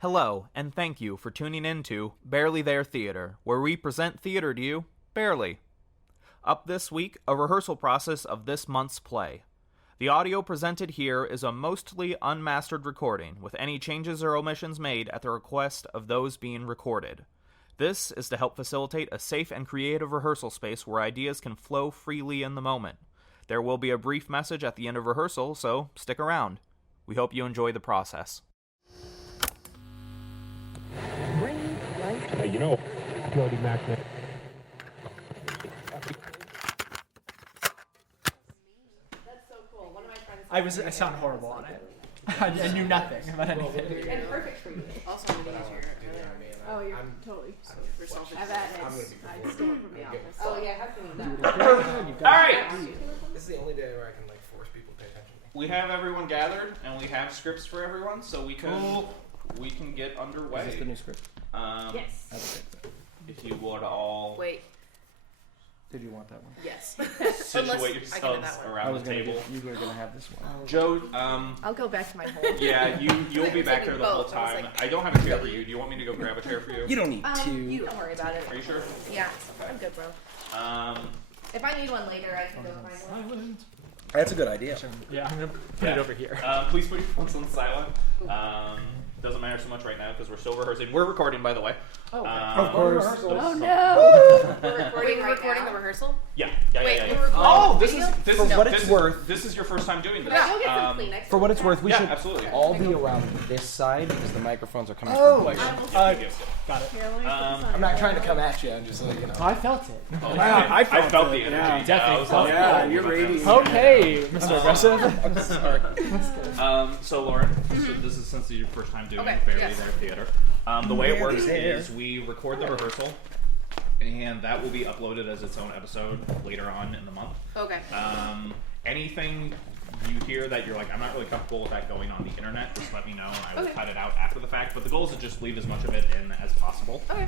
Hello, and thank you for tuning in to Barely There Theater, where we present theater to you, barely. Up this week, a rehearsal process of this month's play. The audio presented here is a mostly unmastered recording, with any changes or omissions made at the request of those being recorded. This is to help facilitate a safe and creative rehearsal space where ideas can flow freely in the moment. There will be a brief message at the end of rehearsal, so stick around. We hope you enjoy the process. You know, Jody Magnet. That's so cool. One of my friends. I sound horrible on it. I knew nothing about anything. And perfect for you. Also, I'm gonna use your. Oh, you're totally. For selfish. I've had it. I stole it from the office. Oh yeah, how can you not? Alright! This is the only day where I can force people to pay attention to me. We have everyone gathered, and we have scripts for everyone, so we can get underway. Is this the new script? Yes. If you would all Wait. Did you want that one? Yes. situate I get yourselves that one. around the table. You were gonna have this one. Joe, I'll go back to my hole. yeah, you'll be back there the whole Both. I was time. like- I don't have a chair for you. Do you want me to go grab a chair for you? You don't need You don't worry about it. Are you sure? Yeah, I'm good, bro. If I need one later, I can go find one. That's a good idea. Yeah, I'm gonna put it over here. Please put your phones on silent. Doesn't matter so much right now because we're still rehearsing. We're recording, by the way. Oh, Of course. Oh no! We're recording the rehearsal? Yeah. Wait, Yeah. we're recording Oh, the this video? is this For is what this it's is- worth. This is your first time doing this. Can I go get some Kleenex? For what it's worth, we Yeah, should absolutely. all be around this side because the microphones are coming Oh, from here. got it. Here, let me put this on. I'm not trying to come at you. I'm just letting you know. I felt it. Oh, Wow, I felt the it. energy. Yeah, definitely I was felt like, it. Yeah, oh, you're my radiating. goodness. Okay, Mr. Aggressive. I'm sorry. So Lauren, this is since it's your first time doing Okay, Barely yes. There Theater. The way it works There. is we record the rehearsal, and that will be uploaded as its own episode later on in the month. Okay. Anything you hear that you're like, I'm not really comfortable with that going on the internet, just let me know, and I will Okay. cut it out after the fact. But the goal is to just leave as much of it in as possible. Okay.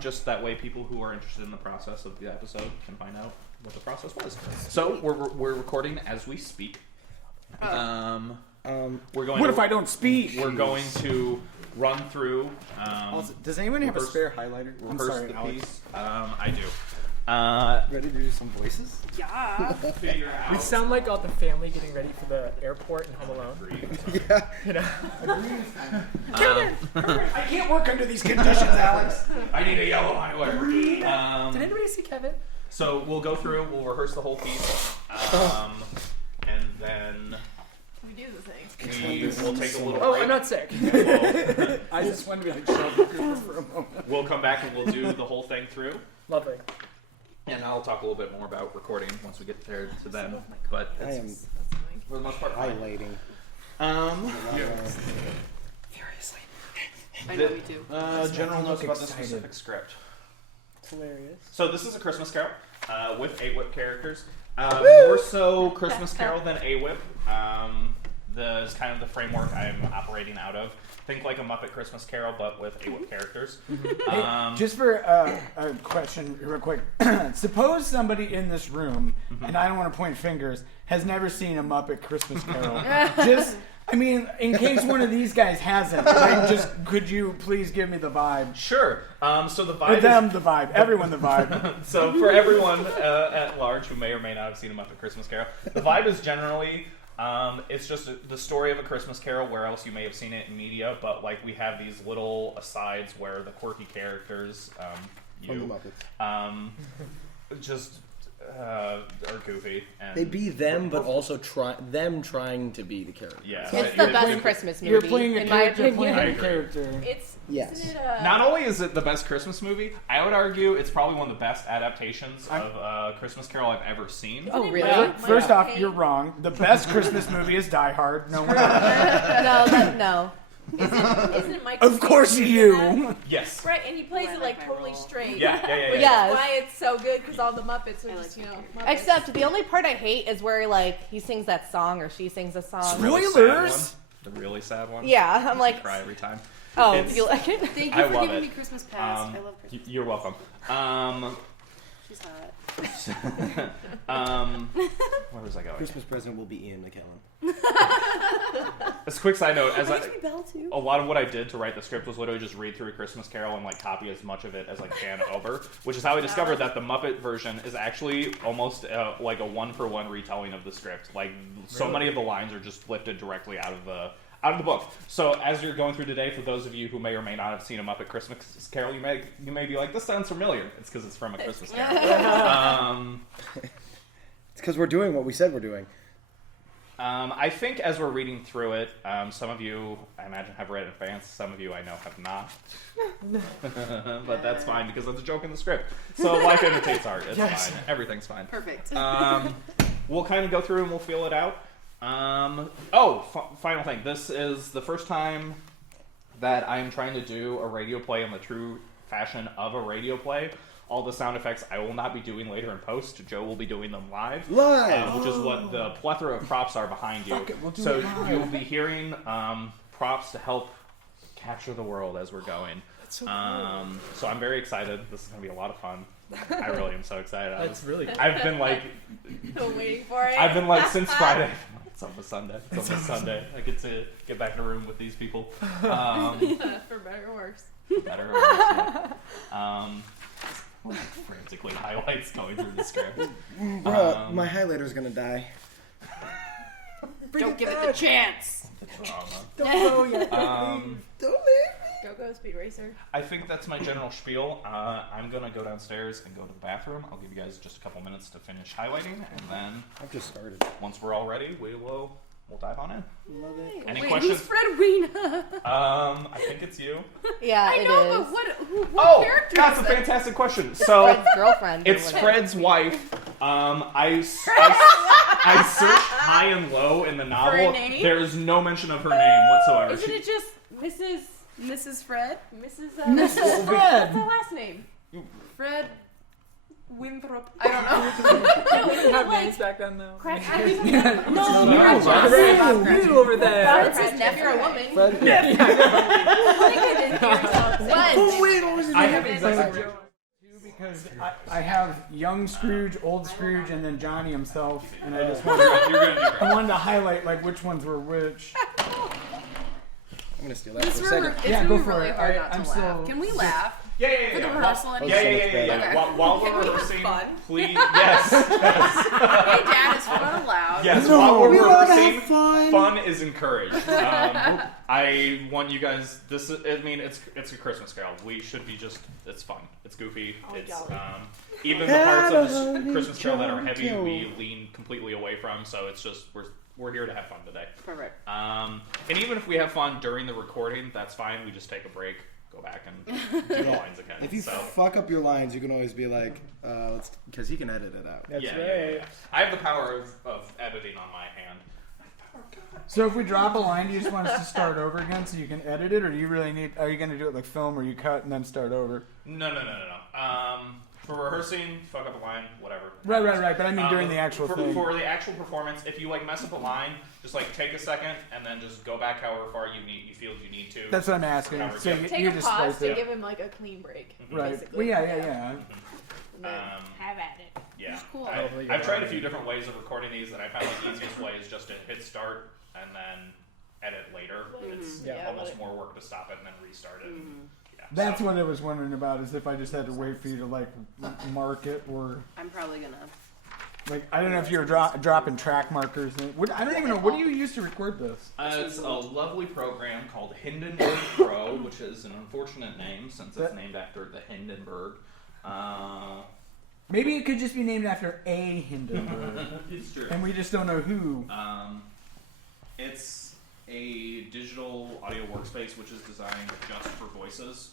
Just that way people who are interested in the process of the episode can find out what the process was. So we're recording as we speak. We're going. What to, if I don't speak? We're going to run through. Also, does anyone have a rehearse- spare highlighter? I'm Rehearse sorry, the Alex. piece. I do. Ready to do some voices? Yeah. Figure We out. sound like all the family getting ready for the airport in Home Alone. Yeah. You know? I can't work under these conditions, Alex. I need a yellow highlighter. Did anybody see Kevin? So we'll go through. We'll rehearse the whole piece, and then We do the thing. we will take a little Oh, break. I'm not sick. We'll, I just wanted to be like Sheldon Cooper for a moment. we'll come back and we'll do the whole thing through. Lovely. And I'll talk a little bit more about recording once we get there to them. But I am it's, for the most part, fine. highlighting. Furiously. I know, me too. General notes about the excited. specific script. It's hilarious. So this is a Christmas Carol with A-Whip characters. More so Christmas Carol than A-Whip. Is kind of the framework I'm operating out of. Think like a Muppet Christmas Carol, but with A-Whip characters. Hey, just for a question, real quick. Suppose somebody in this room, and I don't want to point fingers, has never seen a Muppet Christmas Carol. In case one of these guys hasn't, could you please give me the vibe? Sure. So the For vibe them, is... the vibe. Everyone, the vibe. So for everyone at large who may or may not have seen a Muppet Christmas Carol, the vibe is generally... it's just the story of a Christmas Carol where else you may have seen it in media, but like we have these little asides where the quirky characters, just are goofy. And They be them, but also trying to be the character. yeah. It's the best Christmas movie, You're playing a in my character, playing opinion. a character. It's Yes. Isn't it, Not only is it the best Christmas movie, I would argue it's probably one of the best adaptations of Christmas Carol I've ever seen. Oh, really? First off, you're wrong. The best Christmas movie is Die Hard. No one. No. Isn't it Micah? Of course you. Yes. Right, and he plays it like totally straight. Yeah. Yes. That's why it's so good, because all the Muppets are just, Muppets. Except the only part I hate is where like he sings that song or she sings a song. Really sad Spoilers. one. The really sad one. Yeah, I'm like, I cry every time. oh, It's- you like it? Thank I you for love giving it. me Christmas past. I love Christmas. You're welcome. She's hot. Where was I going? Christmas present will be Ian McKellen. As a quick side note, That makes me Belle too. a lot of what I did to write the script was literally just read through A Christmas Carol and like copy as much of it as I can over, which is how I discovered that the Muppet version is actually almost like a one-for-one retelling of the script. Like so many of the lines are just lifted directly out of the book. So as you're going through today, for those of you who may or may not have seen A Muppet Christmas Carol, you may be like, this sounds familiar. It's because it's from A Christmas Carol. It's because we're doing what we said we're doing. I think as we're reading through it, some of you, I imagine, have read it in advance. Some of you, I know, have not. But that's fine, because that's a joke in the script. So life imitates art. It's fine. Everything's fine. Perfect. We'll kind of go through and we'll feel it out. Final thing. This is the first time that I'm trying to do a radio play in the true fashion of a radio play. All the sound effects I will not be doing later in post. Joe will be doing them live. Which is what the plethora of props are behind you. So you'll be hearing props to help capture the world as we're going. That's so cool. So I'm very excited. This is going to be a lot of fun. I really am so excited. That's really cool. I've been like... I'm waiting for it. I've been like since Friday. It's almost Sunday. It's almost Sunday. I get to get back in a room with these people. For better or worse. Better or worse. Frantically highlights going through the script. Bro, my highlighter's gonna die. Don't give it the chance. The drama. Don't go yet. Don't leave me. Go, Speed Racer. I think that's my general spiel. I'm gonna go downstairs and go to the bathroom. I'll give you guys just a couple minutes to finish highlighting, and then I've just started. once we're all ready, we'll dive on in. Love it. Any Wait, questions? who's Fred Weena? I think it's you. Yeah, I it know, is. but what character that's is a that? fantastic question. So Fred's girlfriend. or it's whatever. Fred's wife. I searched high and low in the novel. her name? There is no mention of her name whatsoever. Isn't it just Mrs. Fred? Mrs. Mrs. What's Fred. her last name? Fred Winthrop. I don't know. No, We isn't didn't it have like names back then, though. Crack? No, You over there. It's his nephew or a woman. Fred. I think I didn't hear yourself say What? it. I have exactly. Because I have young Scrooge, old Scrooge, and then Johnny himself, and I just wanted to highlight like which ones were which. I'm gonna steal that It's for a second. Yeah, go for really it. hard not I'm to laugh. still- Can we laugh? Yeah. For the rehearsal and Yeah. Okay. While Can we're we have rehearsing, fun? please. Yes. Hey, Dad, is fun allowed? Yes. No, While we're we wanna rehearsing, have fun. fun is encouraged. I want you guys. It's a Christmas Carol. We should be just. It's fun. It's goofy. It's even the parts of the Christmas Carol that are heavy, we lean completely away from. So it's just we're here to have fun today. Perfect. And even if we have fun during the recording, that's fine. We just take a break, go back, and do the lines again. If you fuck up your lines, you can always be like, because he can edit it out. That's yeah, right. yeah. I have the power of editing on my hand. So if we drop a line, do you just want us to start over again so you can edit it, or do you really need? Are you going to do it like film, where you cut and then start over? No. For rehearsing, fuck up a line, whatever. Right. But I mean during the actual thing. For the actual performance, if you like mess up a line, just like take a second and then just go back however far you feel you need to. That's what I'm asking. So you, Take you a just pause slice to it. give him like a clean break. Right. Basically. Well, yeah. And then have at it. Yeah. Cool. I've tried a few different ways of recording these, and I found the easiest way is just to hit start and then edit later. It's almost more work to stop it and then restart it. Yeah, That's what I was wondering about, is if I just had to wait for you to like mark it, or I'm probably gonna. like I don't know if you're dropping track markers. I don't even know. What do you use to record this? It's a lovely program called Hindenburg Pro, which is an unfortunate name since it's named after the Hindenburg. Maybe it could just be named after a Hindenburg, It's true. and we just don't know who. It's a digital audio workspace which is designed just for voices,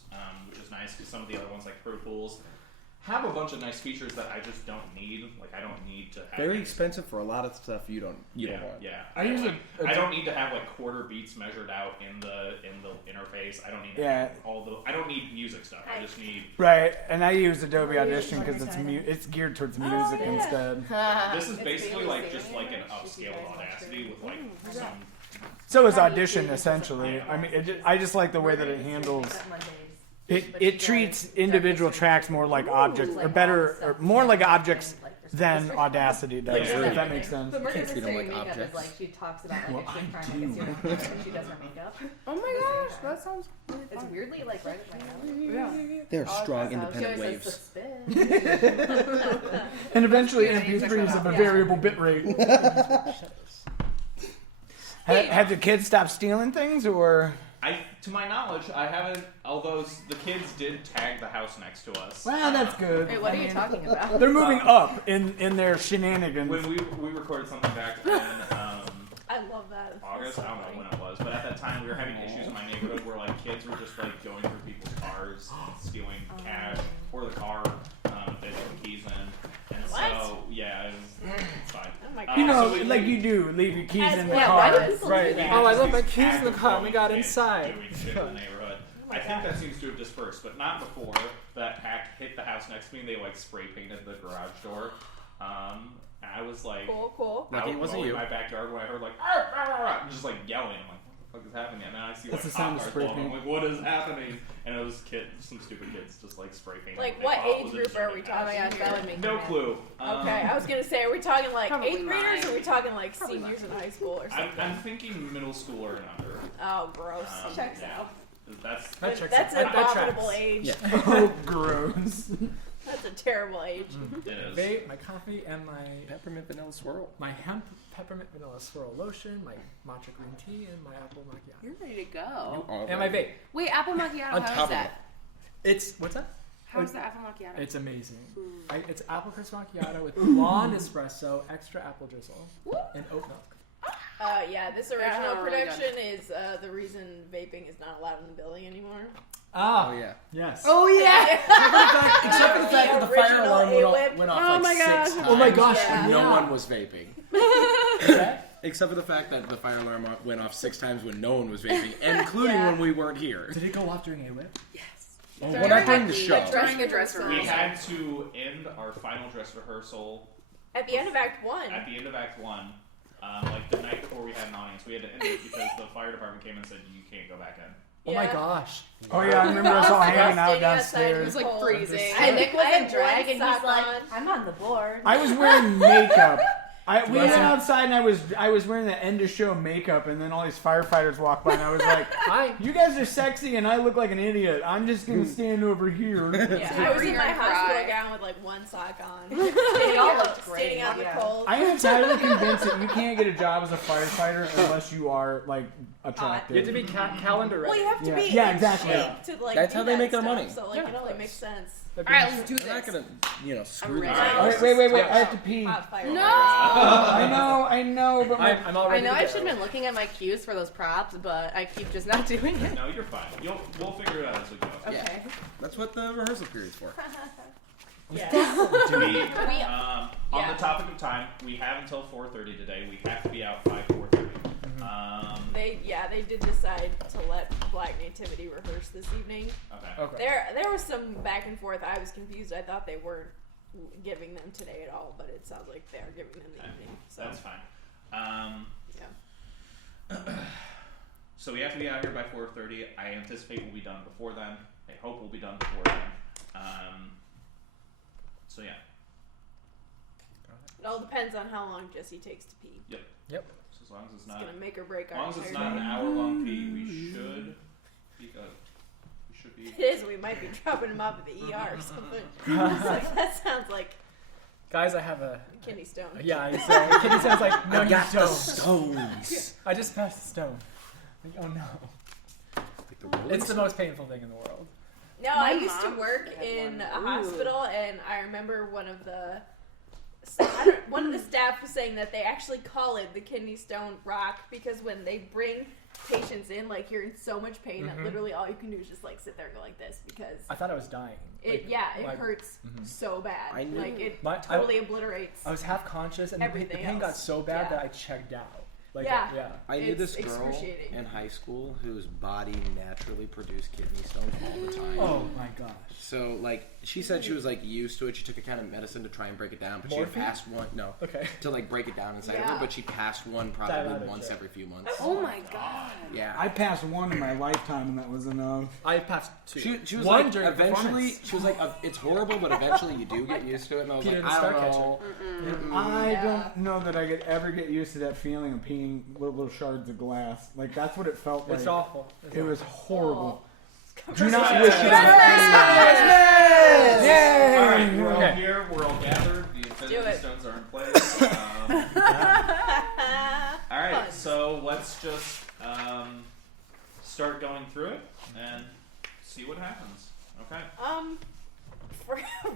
which is nice because some of the other ones like Pro Tools have a bunch of nice features that I just don't need. Like I don't need to have Very expensive for a lot of stuff you don't want. Yeah. I use I don't need to have like quarter beats measured out in the interface. I don't need to have I don't need music stuff. I just need Right, and I use Adobe Audition because it's geared towards music instead. this is basically like just like an upscaled Audacity with like some. So is Audition essentially. I mean, I just like the way that it handles. It treats individual tracks more like objects, or better, or more like objects than Audacity does. If that makes sense. But Micah's treat 'em like makeup is objects. like she talks about like a shit crime against your when she does her makeup. Oh my gosh, that sounds really It's fun. weirdly like right at my house. Yeah. They're strong, She independent always waves. says the spit. And eventually MP3s of a variable bit rate. Have the kids stopped stealing things, or? To my knowledge, I haven't. Although the kids did tag the house next to us. Well, that's good. Wait, what are you talking about? They're moving up in their shenanigans. When we recorded something back in I love that. August, I don't know when it was, but at that time we were having issues in my neighborhood where like kids were just like going through people's cars, stealing cash or the car they put keys in, and so yeah, it's fine. Oh my You know, So we- like you do, leave your keys in the Yeah, car. why do people Right. do that? Oh, I Just left my these keys in the car and we got kids inside. doing shit in the neighborhood. I think that seems to have dispersed, but not before that pack hit the house next to me and they like spray painted the garage door. I was like, Cool. Lucky it wasn't in you. my backyard when I heard like, "Arr, arr, arr," and just like yelling. I'm like, what the fuck is happening? And then I see That's like the sound cop of cars spray blowing. I'm paint. like, what is happening? And it was some stupid kids just like spray painting. Like, they what thought age was a group are we deserted house. Oh my gosh, that would make me No mad. clue. Okay, I was gonna say, are we talking like Probably 8th graders, or are we mine. talking like seniors in high school or something? I'm thinking middle schooler and under. Oh, gross. Checks yeah. out. That's That checks That's out. an That abominable tracks. age. Yeah. Oh, gross. That's a terrible age. it is. Vape, my coffee, and my Peppermint vanilla swirl. hemp peppermint vanilla swirl lotion, my matcha green tea, and my apple macchiato. You're ready to go. And my vape. Wait, apple macchiato, On how top is of that? It's what's that? How's the apple macchiato? It's amazing. It's apple crisp macchiato with blonde espresso, extra apple drizzle, and oat milk. Yeah, this original really good. production is the reason vaping is not allowed in the building anymore. Oh yeah. Yes. Oh yeah! Except for the fact that the fire original alarm A-whip. went off Oh like my 6 gosh. times. Oh my gosh, when no yeah. one was vaping. Okay. Except for the fact that the fire alarm went off 6 times when no one was vaping, including when we weren't here. Did it go off during A-Whip? Oh, well, not during the show. During a dress We rehearsal. had to end our final dress rehearsal At the end of Act 1. at the end of Act 1, like the night before we had an audience. We had to end it because the fire department came and said, you can't go back in. Oh my Yeah. gosh. Oh yeah, I remember us all hanging out Standing outside, It downstairs. was like cold. freezing. And Nick was I had in drag one and he's sock like, on. I'm on the board. I was wearing makeup. We went Listen. outside and I was wearing the end of show makeup, and then all these firefighters walked by, and I was like, Hi. "You guys are sexy, and I look like an idiot. I'm just gonna stand over here." Yeah, I was in my Cry. hospital gown with like one sock on. They all looked great. Standing out in the Yeah. cold. I am entirely convinced that you can't get a job as a firefighter unless you are like attractive. You have to be calendar Well, ready. you have to Yeah. be Yeah, in exactly. shape to like. That's do how they that make their stuff, money. So like, Yeah, it only of makes sense. That'd All be right, let's do They're not this. gonna, screw ready. these Oh, guys. wait! I have to pee. Hot fire. No! I know, but my, I'm all I ready know to I go. should have been looking at my cues for those props, but I keep just not doing it. No, you're fine. We'll figure it out as we go. Okay. That's what the rehearsal period's for. Yeah. On the topic of time, we have until 4:30 today. We have to be out by 4:30. They did decide to let Black Nativity rehearse this evening. Okay. Okay. There was some back and forth. I was confused. I thought they weren't giving them today at all, but it sounds like they are giving them the evening. So That's fine. yeah. So we have to be out here by 4:30. I anticipate we'll be done before then. I hope we'll be done before then. So yeah. It all depends on how long Jesse takes to pee. Yep. Yep. So as long as it's It's not, gonna make or break as our long as it's entire not an day. hour-long pee, we should be good. We should be. It is. We might be dropping him off at the ER or something. It's like, that sounds like Guys, I have a kidney stone. yeah. I say Kitty sounds like no, I you got the don't. stones. I just passed the stone. Like, oh no. Like the Rolling It's the most painful thing in the world. No, My I used to mom work had in one. a Ooh. hospital, and I remember one of the staff was saying that they actually call it the kidney stone rock because when they bring patients in, like you're in so much pain that literally all you can do is just like sit there and go like this because I thought I was dying. it like- hurts so bad. I knew- Like it My- totally obliterates. I was half conscious, and the Everything pain got else. so bad Yeah. that I checked out. Like, Yeah. I knew It's this girl excruciating. in high school whose body naturally produced kidney stones all the time. Oh my gosh. So, like, she said she was, like, used to it. She took a kind of medicine to try and break it down, but she had Morphine? passed one. No. Okay. To, like, break it down inside of Yeah. her, but she passed one probably Diabetic, once sure. every few months. Oh my god. Yeah. I passed one in my lifetime, and that was enough. I passed 2. She was One like, during eventually, performance. she was like, it's horrible, but eventually you do get used to it. And I was Peter like, the I don't Starcatcher. know. I Yeah. don't know that I could ever get used to that feeling of peeing little shards of glass. Like, that's what it felt like. It's awful. It was horrible. Oh. Do not Christmas! wish it on Yay! All right, we're all Okay. here. We're all gathered. The Do Infinity it. Stones are in place. All right, Fun. so let's just start going through it and see what happens. Okay.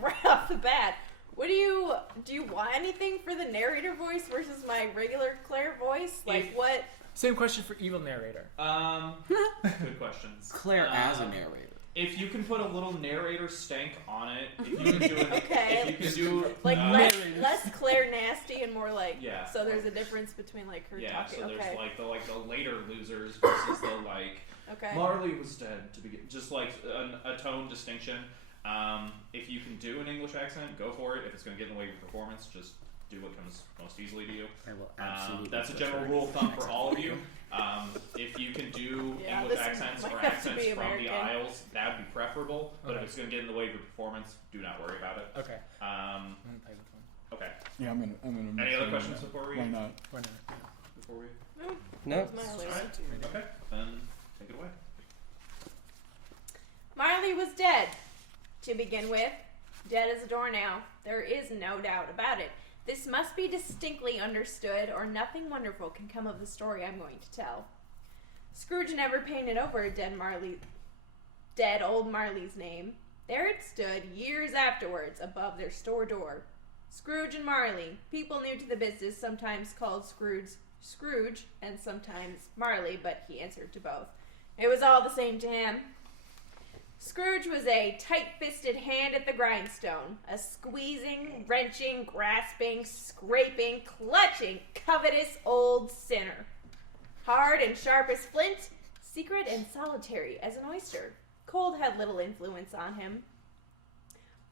Right off the bat, do you want anything for the narrator voice versus my regular Claire voice? Like If- what? Same question for evil narrator. Good questions. Claire as a narrator. If you can put a little narrator stank on it, if you can do it, Okay. if you can do Like uh, less Claire nasty and more like Yeah. So there's a difference between like her yeah, talking. so there's Okay. like the later losers versus the like Okay. Marley was dead to begin, just like a tone distinction. If you can do an English accent, go for it. If it's going to get in the way of your performance, just do what comes most easily to you. I will absolutely. That's a general rule of thumb for all of you. If you can do Yeah, English this accents might or have to accents be from the American. Isles, that would be preferable. But Okay. if it's going to get in the way of your performance, do not worry about it. Okay. Um, I'm gonna play with one. okay. Yeah, I'm gonna Any other questions before we? Why not? Why not? Before we? No. Marley. Alright. Okay. Then take it away. Marley was dead. To begin with, dead as a door now. There is no doubt about it. This must be distinctly understood, or nothing wonderful can come of the story I'm going to tell. Scrooge never painted over dead old Marley's name. There it stood, years afterwards, above their store door. Scrooge and Marley, people new to the business, sometimes called Scrooge, and sometimes Marley, but he answered to both. It was all the same to him. Scrooge was a tight-fisted hand at the grindstone, a squeezing, wrenching, grasping, scraping, clutching, covetous old sinner. Hard and sharp as flint, secret and solitary as an oyster. Cold had little influence on him.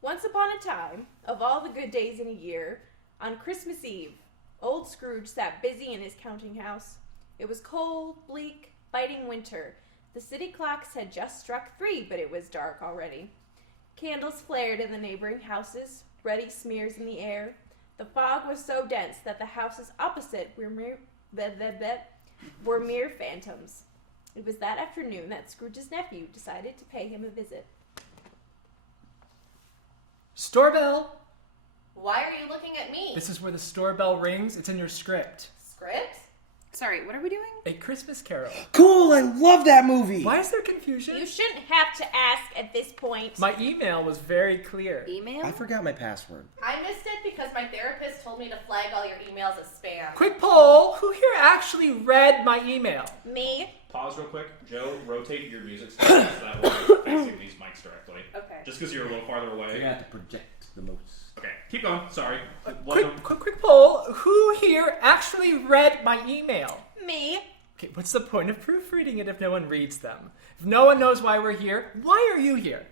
Once upon a time, of all the good days in a year, on Christmas Eve, old Scrooge sat busy in his counting house. It was cold, bleak, biting winter. The city clocks had just struck 3, but it was dark already. Candles flared in the neighboring houses, ruddy smears in the air. The fog was so dense that the houses opposite were mere phantoms. It was that afternoon that Scrooge's nephew decided to pay him a visit. Store bell! Why are you looking at me? This is where the store bell rings. It's in your script. Script? Sorry, what are we doing? A Christmas Carol. Cool. I love that movie. Why is there confusion? You shouldn't have to ask at this point. My email was very clear. Email? I forgot my password. I missed it because my therapist told me to flag all your emails as spam. Quick poll, who here actually read my email? Me? Pause real quick. Joe, rotate your music stand so that way you're facing these mics directly. Okay. Just because you're a little farther away. You have to project the most. Okay, keep going. Sorry. Welcome. Quick poll, who here actually read my email? Me? Okay, what's the point of proofreading it if no one reads them? If no one knows why we're here, why are you here?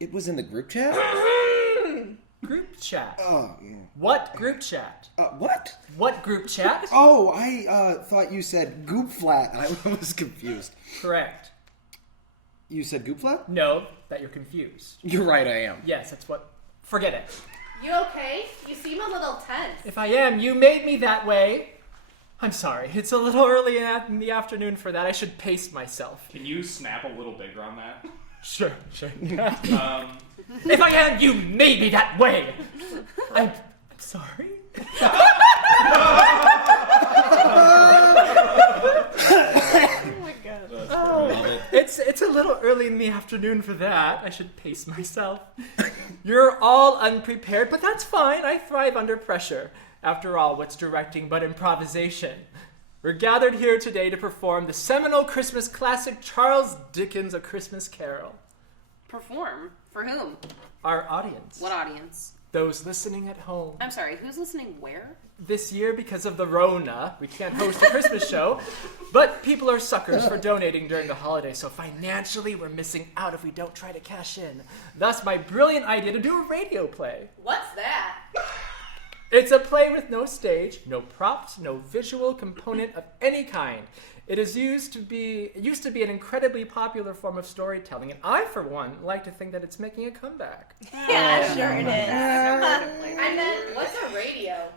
It was in the group chat? Group chat. Oh, yeah. What group chat? What? What group chat? Oh, I thought you said goop flat. I was confused. Correct. You said goop flat? No, that you're confused. You're right, I am. Yes, that's what... Forget it. You okay? You seem a little tense. If I am, you made me that way. I'm sorry, it's a little early in the afternoon for that. I should pace myself. Can you snap a little bigger on that? Sure. If I am, you made me that way. I'm sorry. Oh my god. It's a little early in the afternoon for that. I should pace myself. You're all unprepared, but that's fine. I thrive under pressure. After all, what's directing but improvisation? We're gathered here today to perform the seminal Christmas classic Charles Dickens' A Christmas Carol. Perform? For whom? Our audience. What audience? Those listening at home. I'm sorry, who's listening where? This year, because of the Rona, we can't host a Christmas show, but people are suckers for donating during the holidays, so financially we're missing out if we don't try to cash in. Thus, my brilliant idea to do a radio play. What's that? It's a play with no stage, no props, no visual component of any kind. It used to be an incredibly popular form of storytelling, and I, for one, like to think that it's making a comeback. Yeah, sure it is. I meant, what's a radio?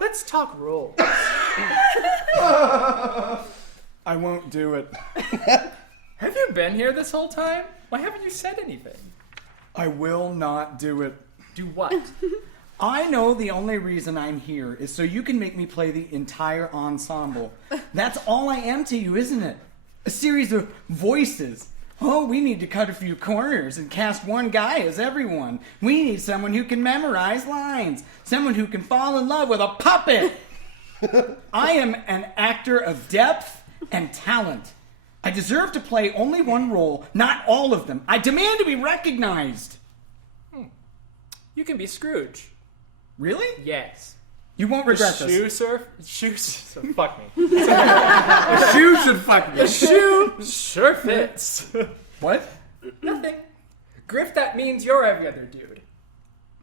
Let's talk roles. I won't do it. Have you been here this whole time? Why haven't you said anything? I will not do it. Do what? I know the only reason I'm here is so you can make me play the entire ensemble. That's all I am to you, isn't it? A series of voices. Oh, we need to cut a few corners and cast one guy as everyone. We need someone who can memorize lines. Someone who can fall in love with a puppet. I am an actor of depth and talent. I deserve to play only one role, not all of them. I demand to be recognized. You can be Scrooge. Really? Yes. You won't regret this. Fuck me. The shoe should fuck me. The shoe sure fits. What? Nothing. Griff, that means you're every other dude.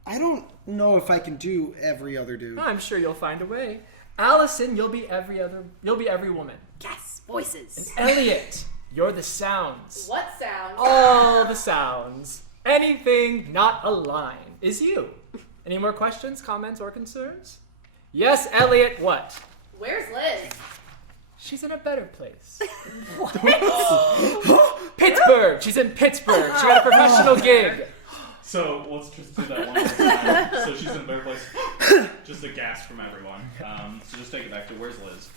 I don't know if I can do every other dude. I'm sure you'll find a way. Allison, you'll be every woman. Yes, voices. And Elliot, you're the sounds. What sound? All the sounds. Anything not a line is you. Any more questions, comments, or concerns? Yes, Elliot, what? Where's Liz? She's in a better place. Pittsburgh! She's in Pittsburgh. She got a professional gig. So let's just do that one more time. So she's in a better place. Just a gasp from everyone. So just take it back to where's Liz?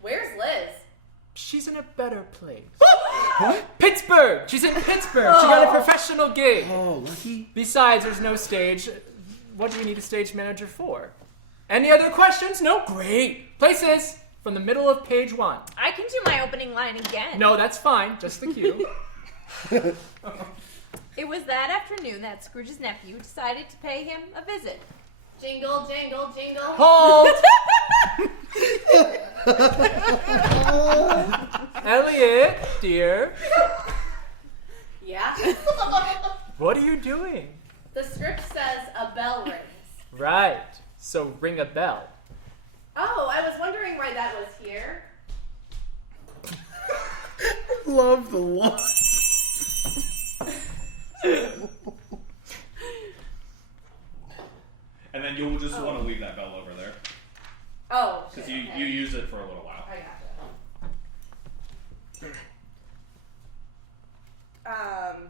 Where's Liz? She's in a better place. What? Pittsburgh! She's in Pittsburgh. She got a professional gig. Oh, lucky. Besides, there's no stage. What do you need a stage manager for? Any other questions? No? Great. Places from the middle of page 1. I can do my opening line again. No, that's fine. Just the cue. It was that afternoon that Scrooge's nephew decided to pay him a visit. Jingle, jingle, jingle. Hold! Elliot, dear. Yeah? What are you doing? The script says a bell rings. Right. So ring a bell. Oh, I was wondering why that was here. Love the look. And then you'll just want to leave that bell over there. Oh, Because shit, okay. you use it for a little while. I gotcha.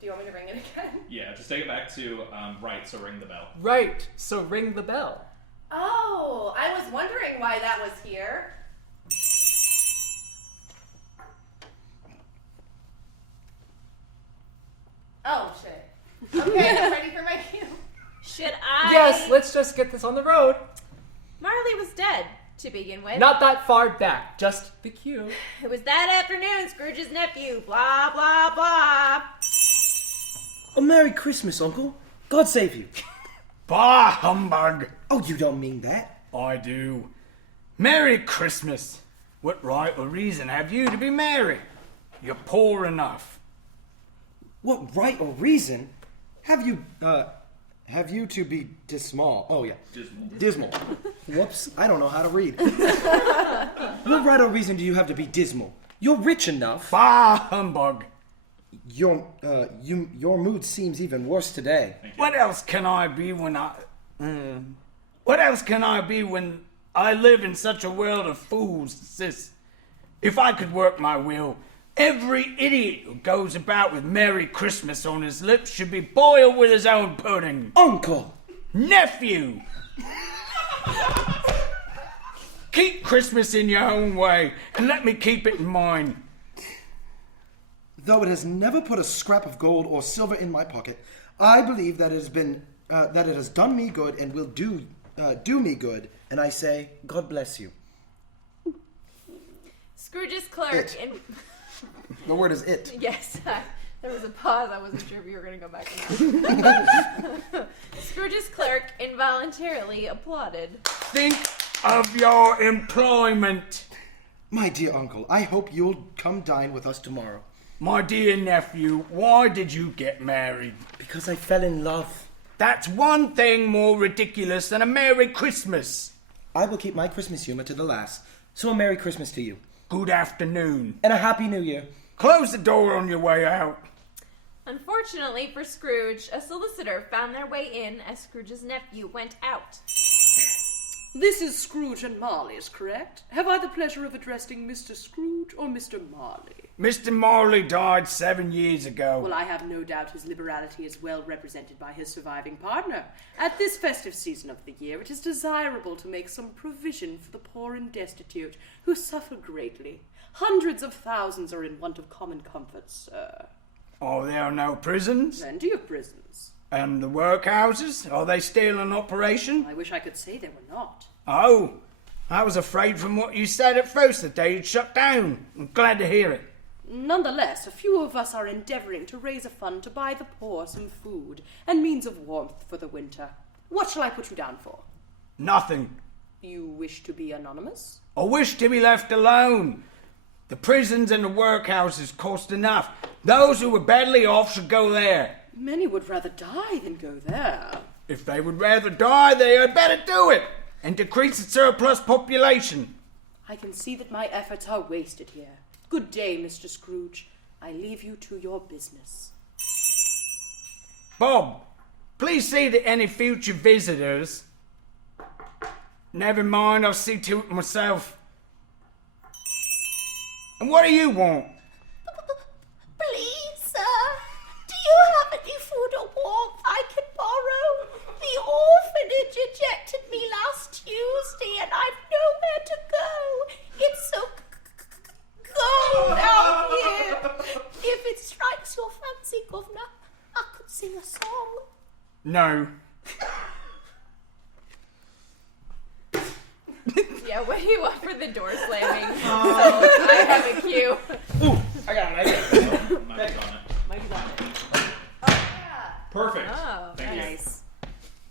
Do you want me to ring it again? Yeah, just take it back to right, so ring the bell. Right. So ring the bell. Oh, I was wondering why that was here. Oh, shit. Okay, I'm ready for my cue. Should I? Yes, let's just get this on the road. Marley was dead, to begin with. Not that far back, just the cue. It was that afternoon, Scrooge's nephew, blah, blah, blah. Oh, Merry Christmas, Uncle. God save you. Bah, humbug. Oh, you don't mean that. I do. Merry Christmas. What right or reason have you to be merry? You're poor enough. What right or reason have you to be dismal? Oh, yeah. Dismal. Whoops, I don't know how to read. What right or reason do you have to be dismal? You're rich enough. Bah, humbug. Your mood seems even worse today. What else can I be when What else can I be when I live in such a world of fools, sis? If I could work my will, every idiot who goes about with Merry Christmas on his lips should be boiled with his own pudding. Uncle! Nephew! Keep Christmas in your own way, and let me keep it in mine. Though it has never put a scrap of gold or silver in my pocket, I believe that it has done me good and will do me good, and I say, God bless you. Scrooge's clerk The word is it. Yes. There was a pause. I wasn't sure if you were going to go back or not. Scrooge's clerk involuntarily applauded. Think of your employment. My dear uncle, I hope you'll come dine with us tomorrow. My dear nephew, why did you get married? Because I fell in love. That's one thing more ridiculous than a Merry Christmas. I will keep my Christmas humor to the last. So a Merry Christmas to you. Good afternoon. And a Happy New Year. Close the door on your way out. Unfortunately for Scrooge, a solicitor found their way in as Scrooge's nephew went out. This is Scrooge and Marley's, correct? Have I the pleasure of addressing Mr. Scrooge or Mr. Marley? Mr. Marley died 7 years ago. Well, I have no doubt his liberality is well represented by his surviving partner. At this festive season of the year, it is desirable to make some provision for the poor and destitute, who suffer greatly. Hundreds of thousands are in want of common comforts, sir. Are there no prisons? Plenty of prisons. And the workhouses? Are they still in operation? I wish I could say they were not. Oh, I was afraid from what you said at first that they'd shut down. I'm glad to hear it. Nonetheless, a few of us are endeavouring to raise a fund to buy the poor some food and means of warmth for the winter. What shall I put you down for? Nothing. You wish to be anonymous? I wish to be left alone. The prisons and the workhouses cost enough. Those who are badly off should go there. Many would rather die than go there. If they would rather die, they had better do it and decrease the surplus population. I can see that my efforts are wasted here. Good day, Mr. Scrooge. I leave you to your business. Bob, please see that any future visitors... Never mind, I'll see to it myself. And what do you want? Please, sir, do you have any food or warmth I can borrow? The orphanage ejected me last Tuesday and I've nowhere to go. It's so cold out here. If it strikes your fancy, governor, I could sing a song. No. Yeah, what do you want for the door slamming? So I have a cue. Ooh, I got an idea. Mike's on it. Mike's on it. Perfect. Oh, Thank you. nice.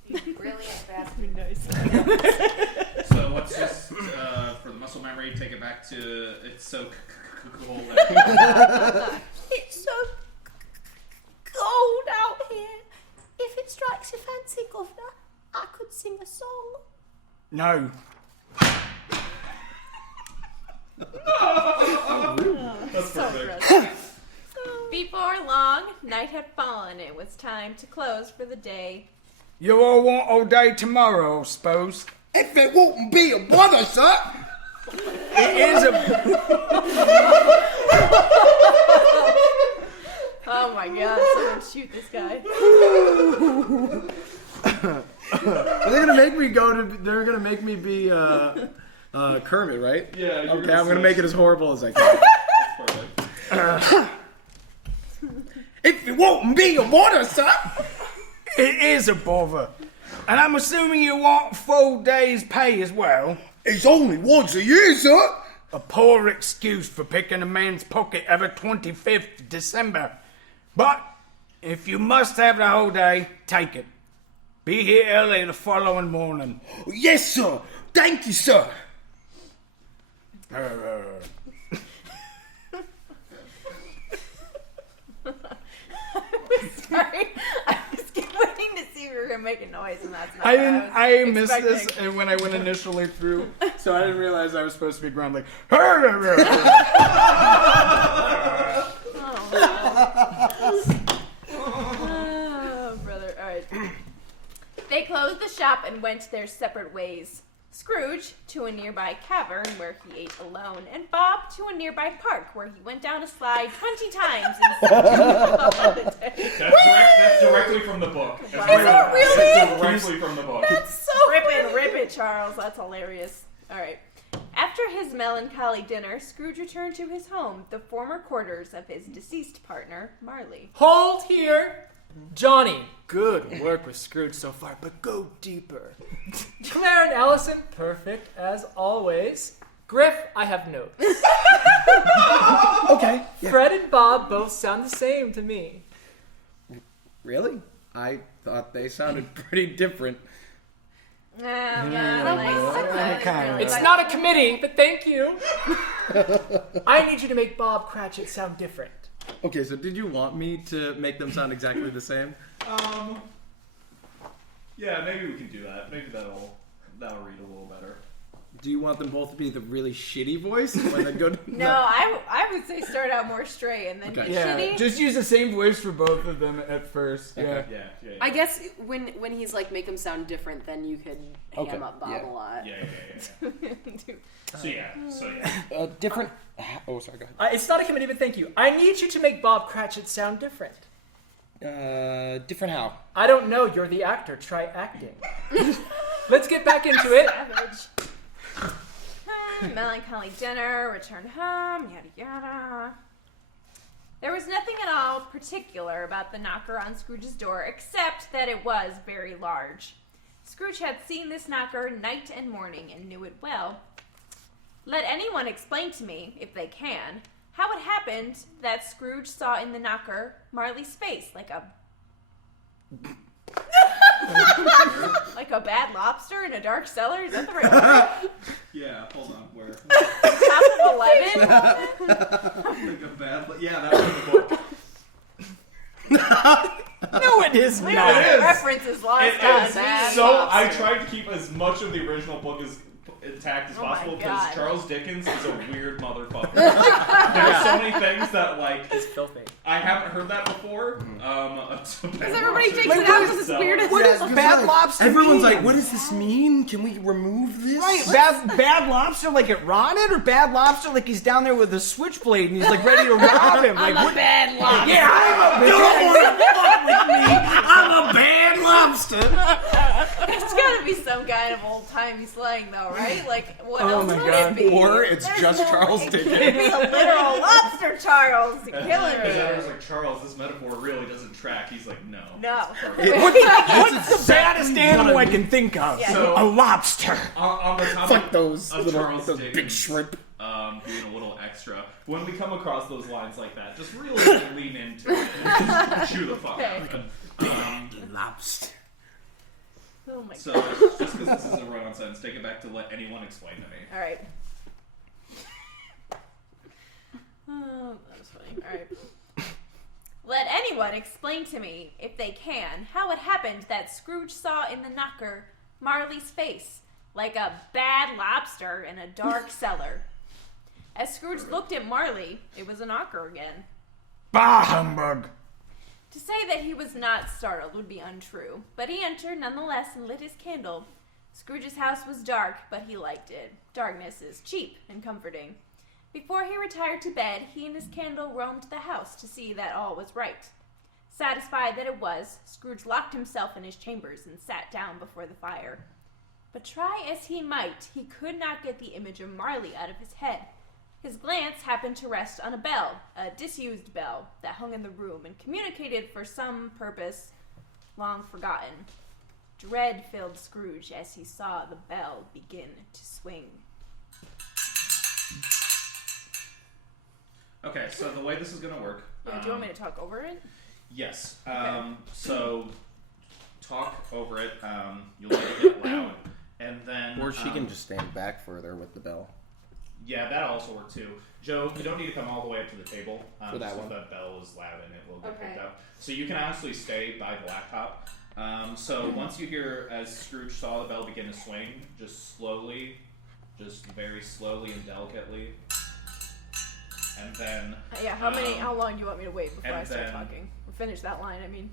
Brilliant, Vasquez. Nice. So what's this for the muscle memory? Take it back to it's so cold. It's so cold out here. If it strikes your fancy, governor, I could sing a song. No. That's So perfect. Before long, night had fallen. It was time to close for the day. You all want all day tomorrow, I suppose? If it won't be a bother, sir. It is a... Oh my god, someone shoot this guy. They're gonna make me go to. They're gonna make me be Kermit, right? Yeah. you're Okay, I'm gonna switch. make it as horrible as I can. That's perfect. If it won't be a bother, sir. It is a bother. And I'm assuming you want full day's pay as well? It's only once a year, sir. A poor excuse for picking a man's pocket every 25th December. But if you must have the whole day, take it. Be here early the following morning. Yes, sir. Thank you, sir. Sorry, I was waiting to see if you were gonna make a noise, and that's not. I missed this and when I went initially through, so I didn't realize I was supposed to be grumbling. Oh, brother. All right. They closed the shop and went their separate ways. Scrooge to a nearby cavern where he ate alone, and Bob to a nearby park where he went down a slide 20 times in That's directly from the book. Is that really? That's directly from the book. That's so rip it, Charles. That's hilarious. All right. After his melancholy dinner, Scrooge returned to his home, the former quarters of his deceased partner, Marley. Hold here. Johnny, good work with Scrooge so far, but go deeper. Claire and Allison, perfect as always. Griff, I have notes. Okay. Yeah. Fred and Bob both sound the same to me. Really? I thought they sounded pretty different. It's not a committee, but thank you. I need you to make Bob Cratchit sound different. Okay, so did you want me to make them sound exactly the same? Yeah, maybe we can do that. Maybe that'll read a little better. Do you want them both to be the really shitty voice when they go? No, I would say start out more straight and then Okay. be Yeah, shitty. just use the same voice for both of them at first. Okay. Yeah. I guess when he's like make them sound different, then you could ham up Bob a lot. Yeah. So yeah. Different. Oh, sorry. Go ahead. It's not a committee, but thank you. I need you to make Bob Cratchit sound different. Different how? I don't know. You're the actor. Try acting. Let's get back into it. Savage. Melancholy dinner, return home, yada yada. There was nothing at all particular about the knocker on Scrooge's door except that it was very large. Scrooge had seen this knocker night and morning and knew it well. Let anyone explain to me, if they can, how it happened that Scrooge saw in the knocker Marley's face like a like a bad lobster in a dark cellar? Is that the right word? Yeah, hold on. Where? Top of 11? Like a bad. Yeah, that was the book. No, it is We not. don't get references lost on that. So I tried to keep as much of the original book as intact as Oh my possible because God. Charles Dickens is a weird motherfucker. There's so many things that It's filthy. I haven't heard that before. Because everybody takes it out because it's weird as What is bad lobster Everyone's mean? like, "What does this mean? Can we remove this?" Right, bad lobster like it rotted, or bad lobster like he's down there with a switchblade and he's like ready to rob him? Like what? bad lobster. Yeah, I'm a bad. You don't want to fuck with me. I'm a bad lobster. There's gotta be some kind of old-timey slang, though, right? Like, what Oh else my would God. it be? Or it's There's just no Charles way. Dickens. It's a literal lobster, Charles. You're killing Because I was me. like, Charles, this metaphor really doesn't track. He's like, no. No. What's the baddest animal I can think of? Yeah. So- A lobster. On the topic Fuck those of little Charles those Dickens, big shrimp. Being a little extra. When we come across those lines like that, just really lean into it and just chew the fuck out of it. Lobster. Oh my So, God. just because this is a run-on sentence, take it back to let anyone explain to me. All right. Oh, that was funny. All right. Let anyone explain to me, if they can, how it happened that Scrooge saw in the knocker Marley's face, like a bad lobster in a dark cellar. As Scrooge looked at Marley, it was a knocker again. Bah humbug. To say that he was not startled would be untrue, but he entered nonetheless and lit his candle. Scrooge's house was dark, but he liked it. Darkness is cheap and comforting. Before he retired to bed, he and his candle roamed the house to see that all was right. Satisfied that it was, Scrooge locked himself in his chambers and sat down before the fire. But try as he might, he could not get the image of Marley out of his head. His glance happened to rest on a bell, a disused bell, that hung in the room and communicated for some purpose long forgotten. Dread filled Scrooge as he saw the bell begin to swing. Okay, so the way this is going to work... Yeah, do you want me to talk over it? Yes. Okay. So, talk over it. You'll need to get loud. And then... Or she can just stand back further with the bell. Yeah, that'll also work too. Joe, you don't need to come all the way up to the table. For that just one. That bell is loud and it will get Okay. picked up. So you can honestly stay by the laptop. So once you hear, as Scrooge saw the bell begin to swing, just slowly, just very slowly and delicately. And then... Yeah, how long do you want me to wait before and I start then- talking? Or finish that line, I mean.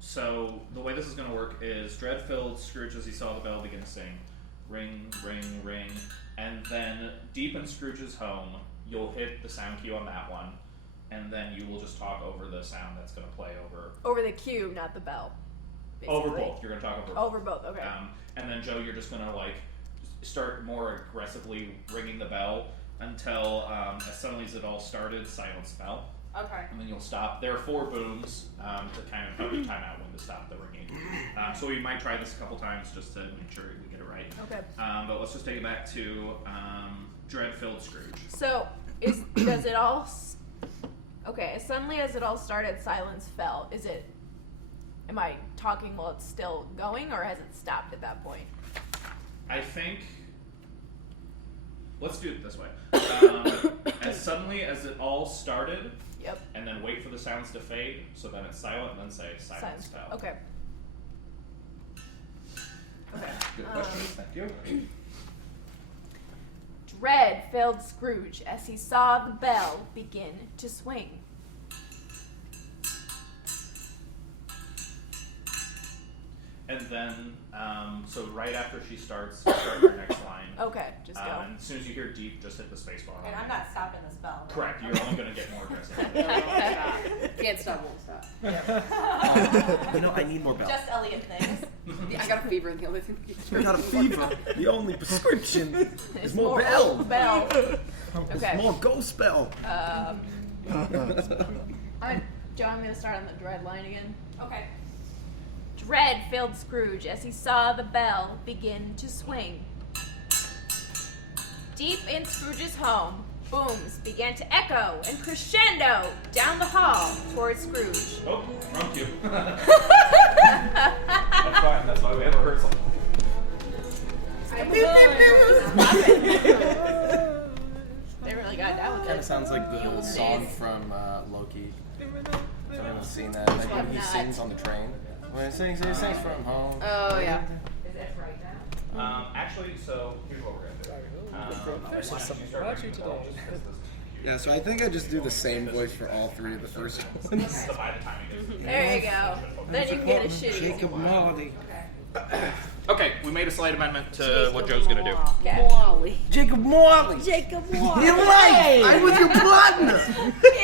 So the way this is going to work is dread filled Scrooge as he saw the bell begin to sing. Ring, ring, ring. And then deep in Scrooge's home, you'll hit the sound cue on that one. And then you will just talk over the sound that's going to play over... Over the cue, not the bell. Basically. Over both. You're going to talk over both. Over both, okay. And then, Joe, you're just going to, start more aggressively ringing the bell until, as suddenly as it all started, silence fell. Okay. And then you'll stop. There are 4 booms to kind of help you time out when to stop the ringing. So we might try this a couple times just to make sure we get it right. Okay. But let's just take it back to Dread-Filled Scrooge. So, Does it all... Okay, as suddenly as it all started, silence fell. Am I talking while it's still going, or has it stopped at that point? I think... Let's do it this way. As suddenly as it all started, Yep. and then wait for the sounds to fade, so then it's silent, and then say silence fell. Okay. Okay. Good question, thank you. Dread filled Scrooge as he saw the bell begin to swing. And then, so right after she starts, start your next line. Okay, just go. And as soon as you hear deep, just hit the space bar. And I'm not stopping the spell. Right? Correct, you're only going to get more aggressive. Can't stop, won't stop. I need more bells. Just Elliot things. I got a fever and the only thing I got a fever. The only prescription is more bell. bell. Okay. More ghost spell. Joe, I'm going to start on the dread line again. Okay. Dread filled Scrooge as he saw the bell begin to swing. Deep in Scrooge's home, booms began to echo and crescendo down the hall towards Scrooge. Oh, wrong cue. That's fine, that's why we have rehearsal. They really got down with Kind it. of sounds like the old song days. from Loki. Has anyone seen that? Like when he not. sings on the train. When he sings from home. Oh, yeah. Is it right now? Actually, so here's what we're going to do. There's something about you today. Yeah, so I think I just do the same voice for all three of the first ones. So by the time it gets... There you go. Then you can get a shitty. Jacob Marley. Okay, we made a slight amendment to what Joe's going to do. Okay. Molly. Jacob Marley. Jacob Mohr. Your life. I'm with your partner.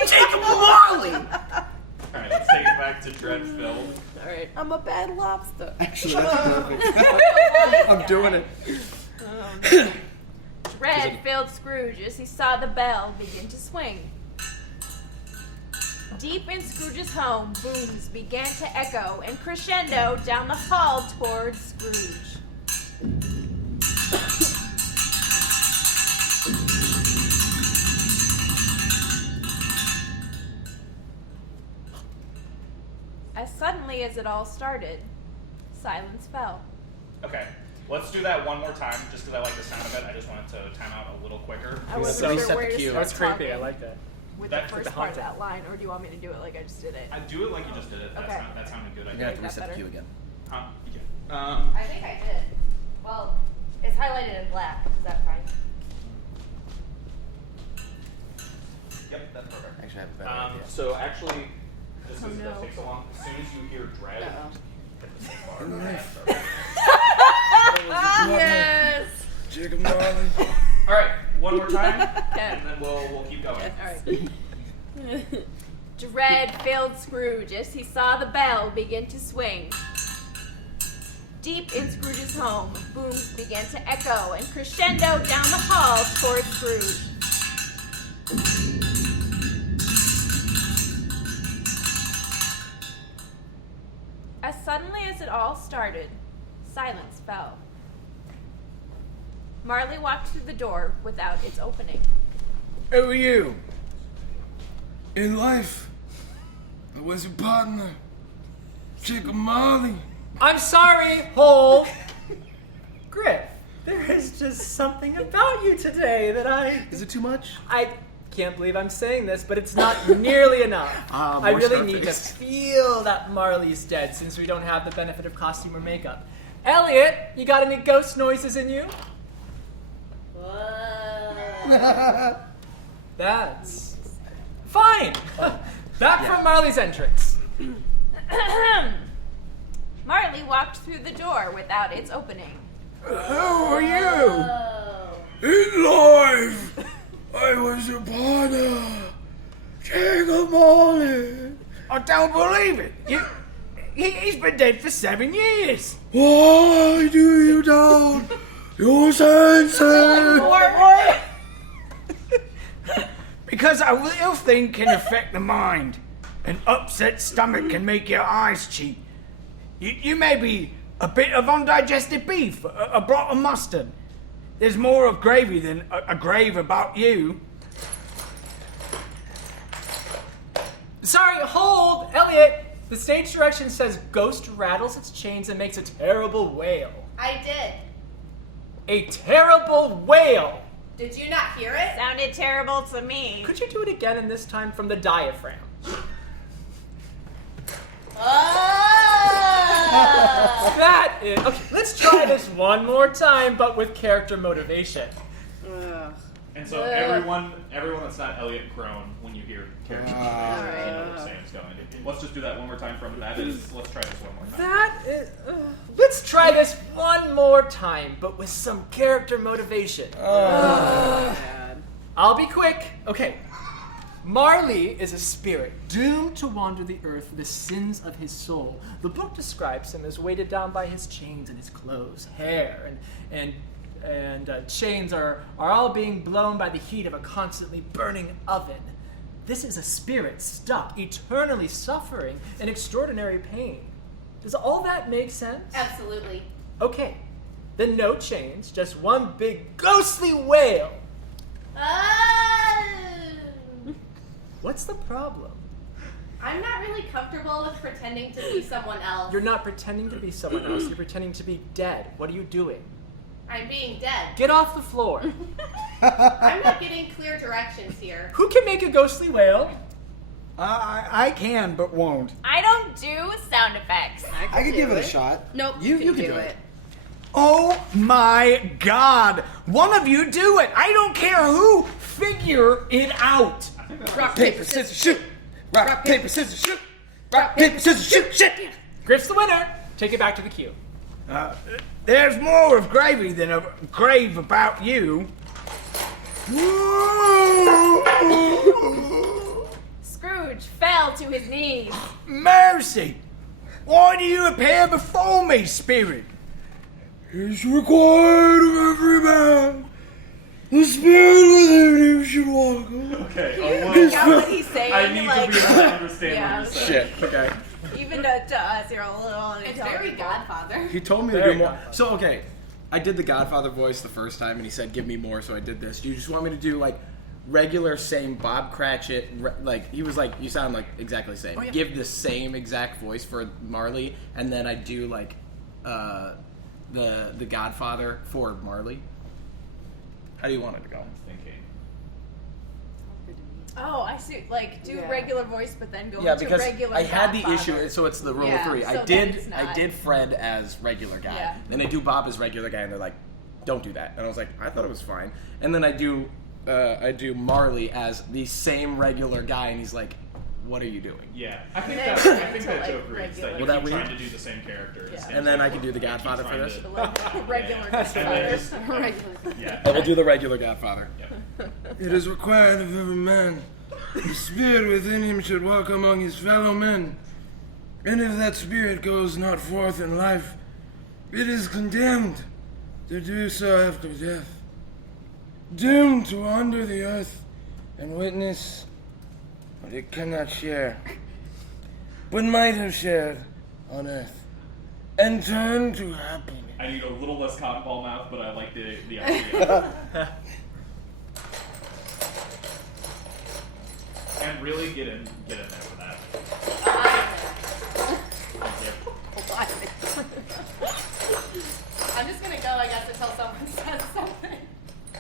Jacob Marley. Alright, let's take it back to Dreadfilled. Alright. I'm a bad lobster. Actually, that's perfect. I'm doing it. Dread filled Scrooge as he saw the bell begin to swing. Deep in Scrooge's home, booms began to echo and crescendo down the hall towards Scrooge. As suddenly as it all started, silence fell. Okay, let's do that one more time, just because I like the sound of it. I just wanted to time out a little quicker. I wasn't So sure reset where the to cue. start That's creepy. talking I like that. with That- the with first the part of haunting. that line, or do you want me to do it like I just did it? I do it like you just did it. Okay. That sounded good. I You're going to have think. to reset the better? cue again. Huh? Yeah. I think I did. Well, it's highlighted in black. Is that fine? Yep, that's perfect. Actually, I have a better idea. So actually, just because Oh, it no. takes so long, as soon as you hear dread, Uh-oh. hit the space bar. Yes! Jacob Marley. All right, one more time, Okay. and then we'll keep going. Alright. Dread filled Scrooge as he saw the bell begin to swing. Deep in Scrooge's home, booms began to echo and crescendo down the hall towards Scrooge. As suddenly as it all started, silence fell. Marley walked through the door without its opening. Who are you? In life, I was your partner, Jacob Marley. I'm sorry, hold. Griff, there is just something about you today that Is it too much? I can't believe I'm saying this, but it's not nearly enough. I more really need to Scarface. feel that Marley's dead since we don't have the benefit of costume or makeup. Elliot, you got any ghost noises in you? That's fine. Back from Marley's entrance. Marley walked through the door without its opening. Who are you? In life, I was your partner, Jacob Marley. I don't believe it. He's been dead for 7 years. Why do you doubt your senses? What? Because a little thing can affect the mind. An upset stomach can make your eyes cheat. You may be a bit of undigested beef, a blot of mustard. There's more of gravy than a grave about you. Sorry, hold! Elliot! The stage direction says ghost rattles its chains and makes a terrible wail. I did. A terrible wail! Did you not hear it? Sounded terrible to me. Could you do it again, and this time from the diaphragm? That is... Okay, let's try this one more time, but with character motivation. And so everyone that's not Elliot groan when you hear character motivation. You know what Sam's going. Let's just do that one more time from that is, let's try this one more time. That is... let's try this one more time, but with some character motivation. I'll be quick. Okay. Marley is a spirit doomed to wander the earth for the sins of his soul. The book describes him as weighted down by his chains and his clothes, hair, and chains are all being blown by the heat of a constantly burning oven. This is a spirit stuck, eternally suffering in extraordinary pain. Does all that make sense? Absolutely. Okay, then no chains, just one big ghostly wail. What's the problem? I'm not really comfortable with pretending to be someone else. You're not pretending to be someone else, you're pretending to be dead. What are you doing? I'm being dead. Get off the floor. I'm not getting clear directions here. Who can make a ghostly wail? I can, but won't. I don't do sound effects. I could give it a shot. Nope, You can can do do it. Oh my God! One of you do it! I don't care who! Figure it out! Rock, paper, scissors, shoot! Rock, paper, scissors, shoot! Rock, paper, scissors, shoot! Shit! Griff's the winner. Take it back to the queue. There's more of gravy than a grave about you. Scrooge fell to his knees. Mercy! Why do you appear before me, spirit? It's required of every man. The spirit within him should walk. Okay, Got what he's saying? I need like, to be able to understand yeah, what you're saying. Shit. Okay. even to us, you're a little It's very Godfather. He told me to Very do more. Godfather. So okay, I did the Godfather voice the first time, and he said, "Give me more," so I did this. Do you just want me to do like regular, same Bob Cratchit? Like he was like, "You sound like exactly the same." Oh, yeah. Give the same exact voice for Marley, and then I do like the Godfather for Marley. How do you want it to go? Thinking. Oh, I see. Like, do Yeah. regular voice, but then go Yeah, into because regular I had the Godfather. issue, so it's the rule Yeah, of three. so I then it's not- did Fred as regular guy. Yeah. Then I do Bob as regular guy, and they're like, "Don't do that." And I was like, "I thought it was fine." And then I do Marley as the same regular guy, and he's like, "What are you doing?" Yeah, I think then that to, joke like, agrees regular. that you Well, that keep trying weird? to do the same character. Yeah. And then I can do the Godfather for trying this. to- regular And then Godfather. just, Regular. I will do the regular Godfather. Yeah. It is required of every man. The spirit within him should walk among his fellow men. And if that spirit goes not forth in life, it is condemned to do so after death. Doomed to wander the earth and witness what it cannot share, but might have shared on earth, and turn to happiness. I need a little less cotton ball mouth, but I like the idea. And really get in there for that. I'm just gonna go, I guess, until someone says something.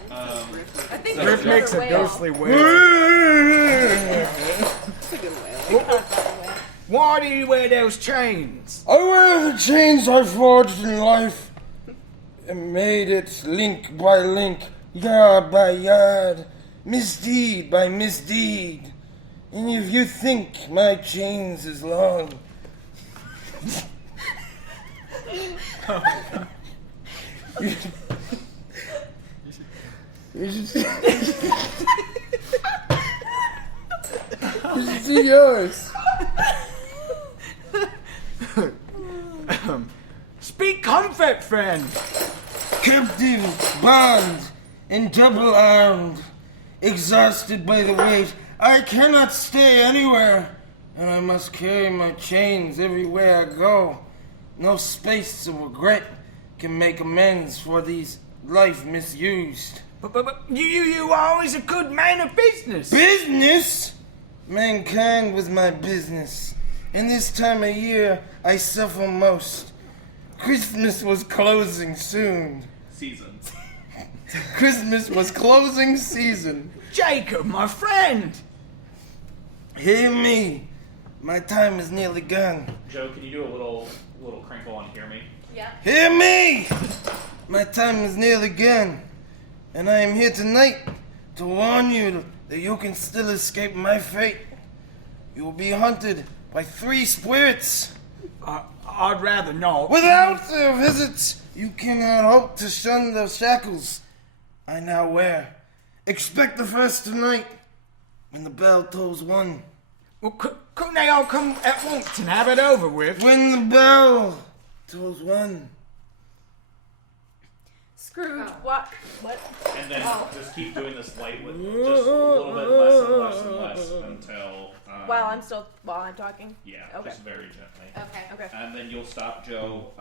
I think Griff it's makes a whale. ghostly wail. It's a good whale. Why do you wear those chains? I wear the chains I forged in life, and made it link by link, yard by yard, misdeed by misdeed. And if you think my chains is long, you should see yours. Speak comfort, friend. Captive, bound, and double-armed, exhausted by the weight, I cannot stay anywhere, and I must carry my chains everywhere I go. No space of regret can make amends for these life misused. But you are always a good man of business. Business? Mankind was my business, and this time of year I suffer most. Christmas was closing soon. Season. Christmas was closing season. Jacob, my friend! Hear me. My time is nearly gone. Joe, can you do a little crinkle on Hear Me? Yeah. Hear me! My time is nearly gone, and I am here tonight to warn you that you can still escape my fate. You will be hunted by 3 spirits. I'd rather not. Without their visits, you cannot hope to shun the shackles I now wear. Expect the first tonight when the bell tolls 1. Well, couldn't they all come at once and have it over with? When the bell tolls 1. Scrooge, what? And then just keep doing this light with just a little bit less and less and less until... While I'm talking? Yeah, Okay. just very gently. Okay. And then you'll stop Joe.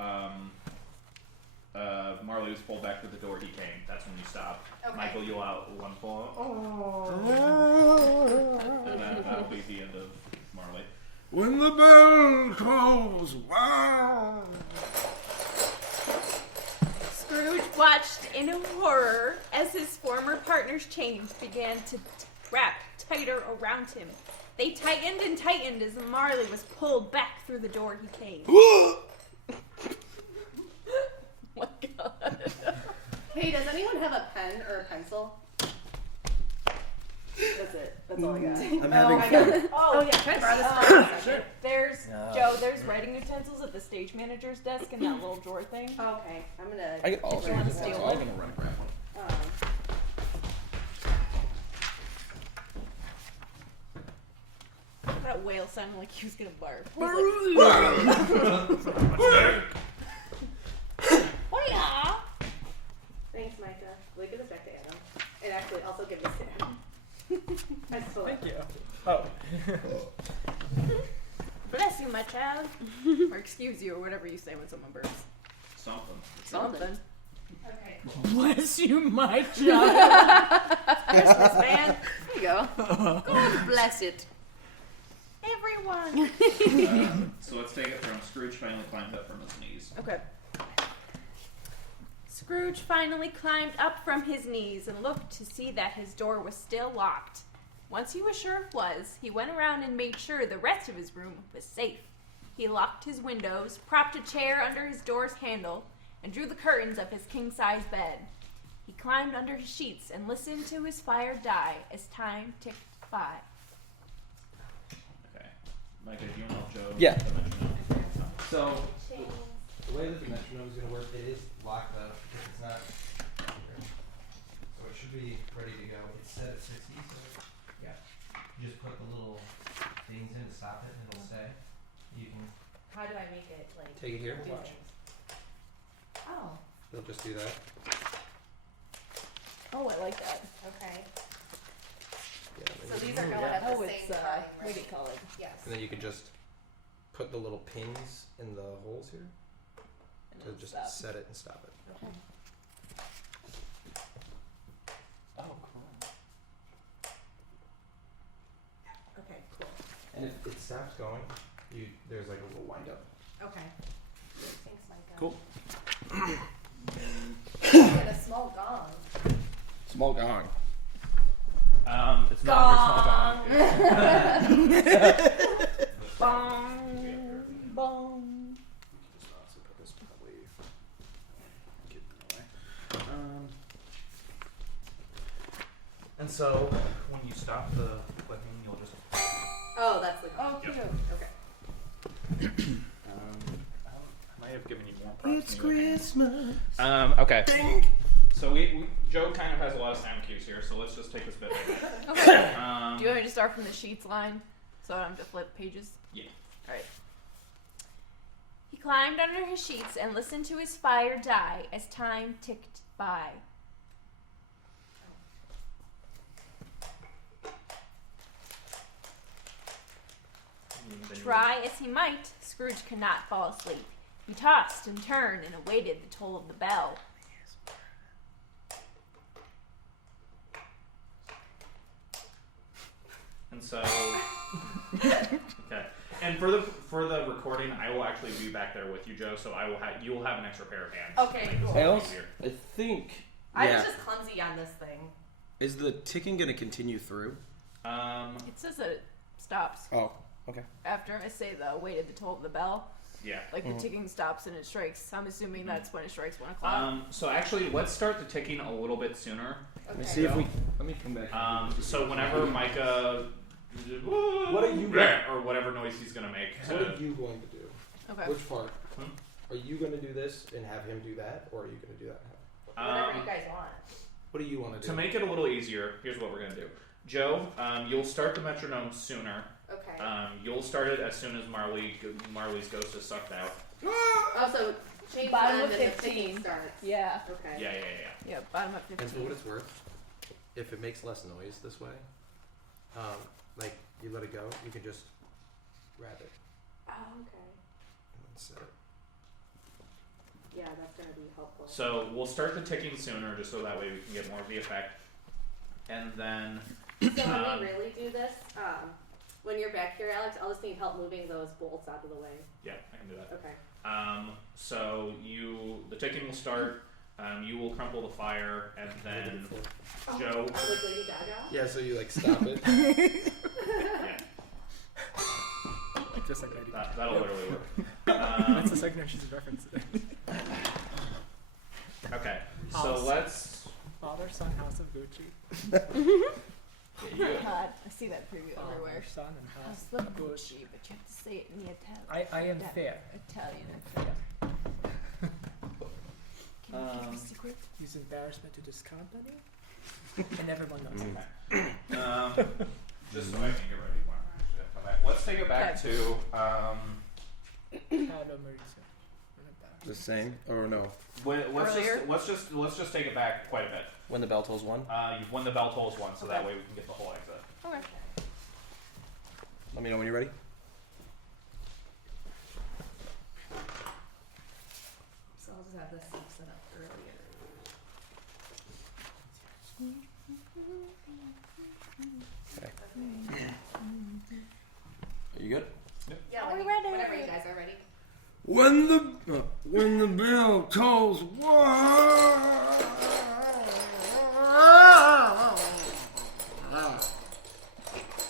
Marley was pulled back to the door he came. That's when you stop. Okay. Michael, you'll out 1 pull. And then that'll be the end of Marley. When the bell tolls 1. Scrooge watched in horror as his former partner's chains began to wrap tighter around him. They tightened and tightened as Marley was pulled back through the door he came. Oh my God. Hey, does anyone have a pen or a pencil? That's it. That's all I got. I'm having my fun. God. Oh yeah, can I borrow this for a second? There's Joe. There's writing utensils at the stage manager's desk in that little drawer thing. Okay, I'm gonna. I get all You want to steal I'm it? gonna run and grab one. That whale sounded like he was gonna barf. Hola! Thanks, Micah. Will you give this back to Adam? And actually, also give this to him. I still Thank you. Oh. Bless you, my child. Or excuse you, or whatever you say when someone burps. Something. Okay. Bless you, my child. Christmas, man. There you go. God bless it. Everyone. So let's take it from Scrooge finally climbed up from his knees. Okay. Scrooge finally climbed up from his knees and looked to see that his door was still locked. Once he was sure it was, he went around and made sure the rest of his room was safe. He locked his windows, propped a chair under his door's handle, and drew the curtains of his king-size bed. He climbed under his sheets and listened to his fire die as time ticked by. Okay. Micah, do you know Joe? Yeah. So, the way that the metronome is going to work, it is locked up because it's not. So it should be ready to go. It's set at 60, so yeah. You just put the little things in to stop it and it'll stay. You can How do I make it like? take it here, do watch. things? Oh. It'll just do that. Oh, I like that. Okay. Yeah, So and these are going at the Oh, same it's, time, what do you right? call it? Yes. then you can just put the little pins in the holes here And to then just stop. set it and stop it. Oh, cool. Okay, cool. And if it stops going, there's like a little wind up. Okay. Thanks, Micah. Cool. And a small gong. Small gong. It's not for small dog. Bong, bong. Just honestly put this probably get in the way. And so when you stop the clicking, you'll just. Oh, that's the Oh, Yep. cute. Okay. I might have given you more props. It's than you were Christmas. Okay. So we Joe kind of has a lot of sound cues here, so let's just take this bit. Okay. Do you want me to start from the sheets line so I don't have to flip pages? Yeah. Alright. He climbed under his sheets and listened to his fire die as time ticked by. Try as he might, Scrooge could not fall asleep. He tossed and turned and awaited the toll of the bell. And so Okay. And for the recording, I will actually be back there with you, Joe. So you will have an extra pair of hands. Okay, cool. I think. I was just clumsy on this thing. Is the ticking going to continue through? It says that it stops. Oh, okay. After I say the waited the toll of the bell. Yeah. Like the ticking stops and it strikes. I'm assuming that's when it strikes 1 o'clock. So actually, let's start the ticking a little bit sooner. Let me see if we. Let me come back. So whenever Micah. What are you or whatever noise he's gonna make. What are you going to do? Okay. Which part? Are you going to do this and have him do that, or are you going to do that? Whatever you guys want. What do you want to do? To make it a little easier, here's what we're gonna do. Joe, you'll start the metronome sooner. Okay. You'll start it as soon as Marley's ghost is sucked out. Also, change Bottom the of end and the 15. ticking starts. Yeah. Okay. Yeah. Yeah, bottom of 15. And for what it's worth, if it makes less noise this way, like you let it go, you can just grab it Oh, okay. and then set it. Yeah, that's gonna be helpful. So we'll start the ticking sooner, just so that way we can get more of the effect. And then. So when we really do this, when you're back here, Alex, I'll just need help moving those bolts out of the way. Yeah, I can do that. Okay. So the ticking will start. You will crumple the fire, and then Joe. Like Lady Gaga? Yeah, so you like stop it. Yeah. Just like Lady Gaga. That'll literally work. That's the second time she's referenced it. Okay, so let's. Father, Son, House of Gucci. God, I see that preview everywhere. Father, Son, and House House of of Gucci. Gucci, but you have to say it in the Italian. I am fair. Italian and fair. Can you keep a secret? Use embarrassment to this company, and everyone knows it. Just so I can get ready when I actually have to come back. Let's take it back to. Hello, Marisa. The same, or no? Let's just take it back quite a bit. When the bell tolls 1. When the bell tolls 1, so that way we can get the whole exit. Okay. Let me know when you're ready. So I'll just have this stuff set up earlier. Okay. Are you good? Yeah, Are we like, ready? whenever you guys are ready. When the bell tolls 1.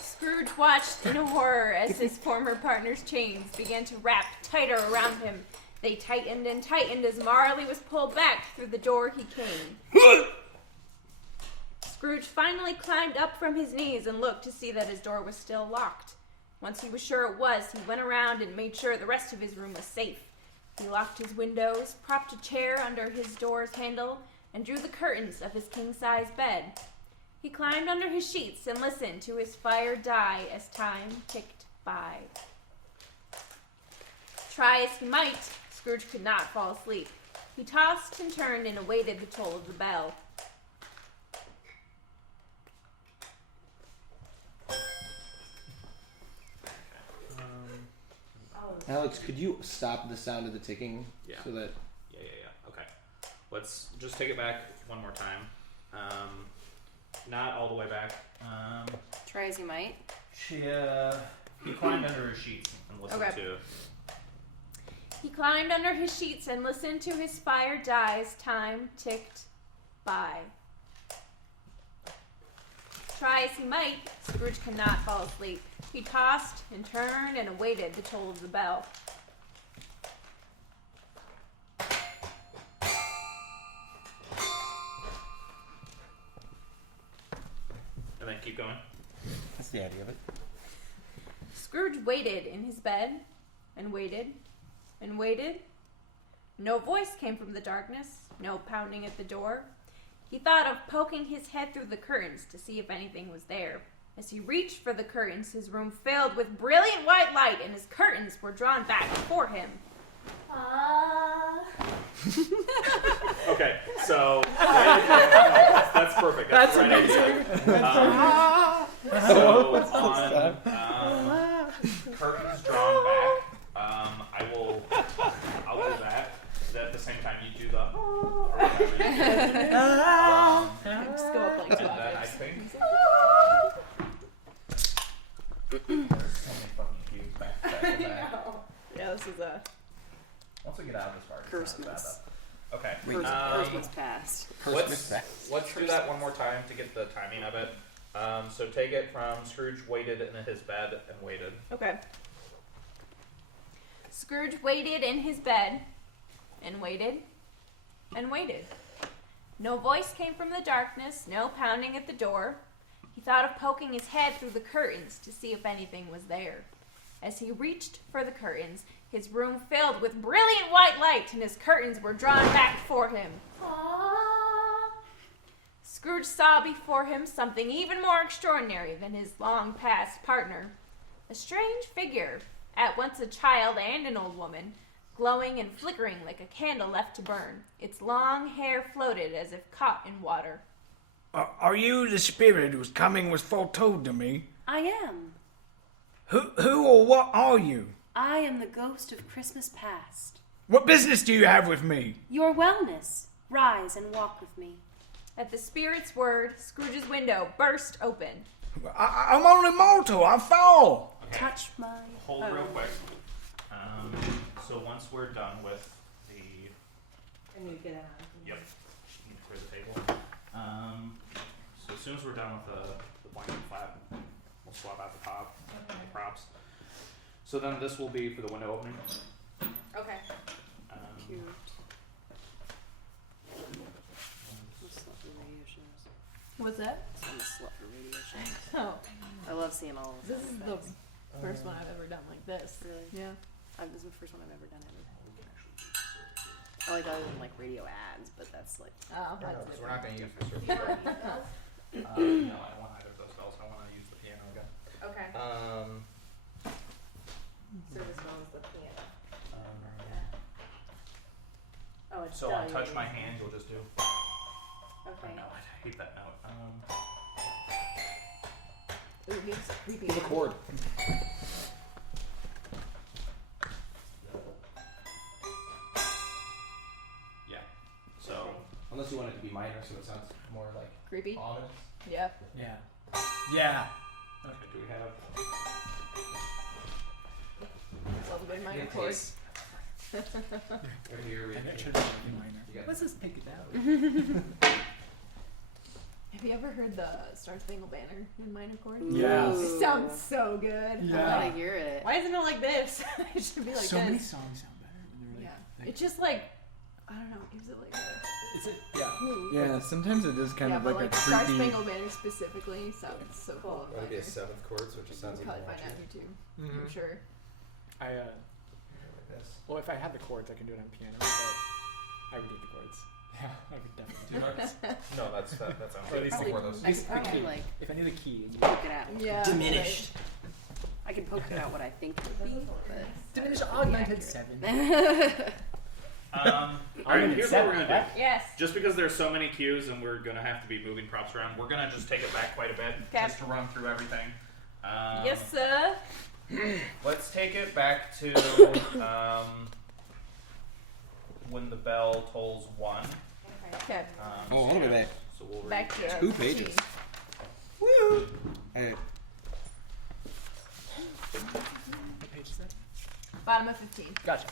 Scrooge watched in horror as his former partner's chains began to wrap tighter around him. They tightened and tightened as Marley was pulled back through the door he came. Scrooge finally climbed up from his knees and looked to see that his door was still locked. Once he was sure it was, he went around and made sure the rest of his room was safe. He locked his windows, propped a chair under his door's handle, and drew the curtains of his king-size bed. He climbed under his sheets and listened to his fire die as time ticked by. Try as he might, Scrooge could not fall asleep. He tossed and turned and awaited the toll of the bell. Alex, could you stop the sound of the ticking? Yeah. So that. Yeah. Okay. Let's just take it back one more time. Not all the way back. Try as you might. He climbed under his sheets and listened to. He climbed under his sheets and listened to his fire die as time ticked by. Try as he might, Scrooge could not fall asleep. He tossed and turned and awaited the toll of the bell. And then keep going. That's the idea of it. Scrooge waited in his bed and waited and waited. No voice came from the darkness, no pounding at the door. He thought of poking his head through the curtains to see if anything was there. As he reached for the curtains, his room filled with brilliant white light, and his curtains were drawn back before him. Okay, so that's perfect. That's the right idea. So on curtains drawn back, I'll do that. At the same time, you do the. Just go up like and two then I octaves. think. once we get out of this part, it's not Christmas. bad, though. Okay. Christmas past. Let's do that one more time to get the timing of it. So take it from Scrooge waited in his bed and waited. Okay. Scrooge waited in his bed and waited and waited. No voice came from the darkness, no pounding at the door. He thought of poking his head through the curtains to see if anything was there. As he reached for the curtains, his room filled with brilliant white light and his curtains were drawn back for him. Aww. Scrooge saw before him something even more extraordinary than his long-past partner. A strange figure, at once a child and an old woman, glowing and flickering like a candle left to burn. Its long hair floated as if caught in water. Are you the spirit whose coming was foretold to me? I am. Who or what are you? I am the ghost of Christmas past. What business do you have with me? Your wellness. Rise and walk with me. At the spirit's word, Scrooge's window burst open. I'm only mortal. I fall. Okay. Touch my... Hold real quick. So once we're done with the... And you get out. Yep. Need to clear the table. So as soon as we're done with the blanket flap, we'll swap out the top and the props. So then this will be for the window opening. Okay. Cute. Slut for radio shows. What's that? I'm a slut for radio shows. Oh, I love seeing all of this them. is the first one I've ever done like this. Really? Yeah. This is the first one I've ever done ever. I like other than like radio ads, but that's like... Oh, No, that's because we're not going to use the surface. You want these bells? No, I don't want either of those bells. I want to use the piano again. Okay. Service bell is the piano. Oh, it's So on done. touch my hand, you'll just do. Okay. No, I hate that note. Ooh, he's creepy. The chord. Yeah. So Unless you want it to be minor, so it sounds more like Creepy? ominous. Yeah. Yeah. Yeah. okay, do we have? Love a good minor chord. Right here, And it right should here. be minor. You got Let's just pick it out. Have you ever heard the Star Spangled Banner in minor chord? Yeah. It sounds so good. I Yeah. want to hear it. Why isn't it like this? It should be like So this. many songs sound better when they're Yeah. like, It's just like, I don't know, gives it like a... is it? Yeah. Yeah, sometimes it is kind yeah, of but like a Star creepy... Spangled Banner specifically sounds so cool. That'd be a seventh chord, so it just You sounds can even probably more find it on cheesy. YouTube. Mm-hmm. I'm sure. Well, if I had the chords, I can do it on piano, but I would need the chords. Yeah, I would definitely do it. No, that sounds Or at least good. Before those. I could probably key. like If I knew the key, it'd be poke it out. Yeah. Diminished. I can poke it out what I think it would be, but diminished augmented 7. All right, here's what we're gonna do. Yes. Just because there's so many cues and we're gonna have to be moving props around, we're gonna just take it back quite a bit just to run through everything. Yes, sir. Let's take it back to when the bell tolls 1. Okay. Oh, look at that. So we'll read Back to 2 pages. 15. Woo! Hey, What page is that? Bottom of 15. Gotcha.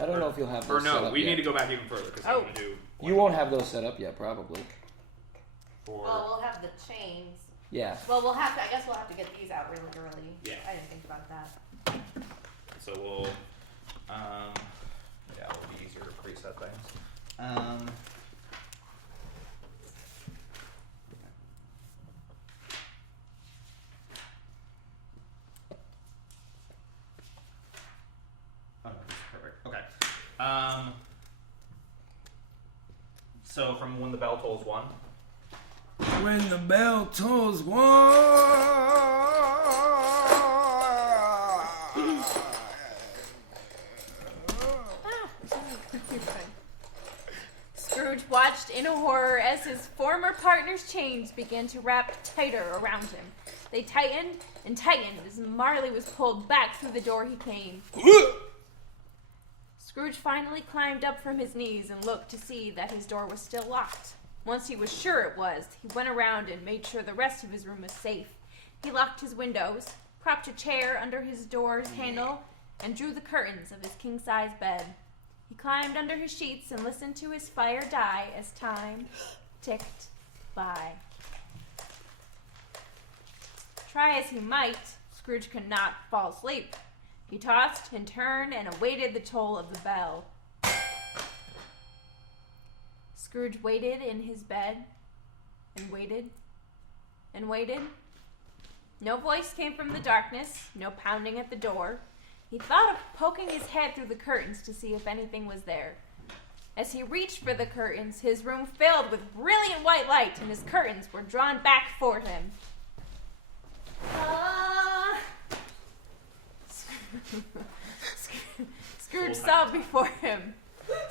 I don't know if you'll have Or those set no, up we yet. need to go back even further because I Oh. want to do. You won't have those set up yet, probably. For, Well, we'll have the chains. Yeah. Well, we'll have to. I guess we'll have to get these out really early. Yeah. I didn't think about that. so we'll, yeah, it'll be easier to preset things. Oh, that's perfect. Okay. So from when the bell tolls 1. When the bell tolls 1. Scrooge watched in horror as his former partner's chains began to wrap tighter around him. They tightened and tightened as Marley was pulled back through the door he came. Scrooge finally climbed up from his knees and looked to see that his door was still locked. Once he was sure it was, he went around and made sure the rest of his room was safe. He locked his windows, propped a chair under his door's handle, and drew the curtains of his king-size bed. He climbed under his sheets and listened to his fire die as time ticked by. Try as he might, Scrooge could not fall asleep. He tossed and turned and awaited the toll of the bell. Scrooge waited in his bed and waited and waited. No voice came from the darkness, no pounding at the door. He thought of poking his head through the curtains to see if anything was there. As he reached for the curtains, his room filled with brilliant white light, and his curtains were drawn back for him. Scrooge saw before him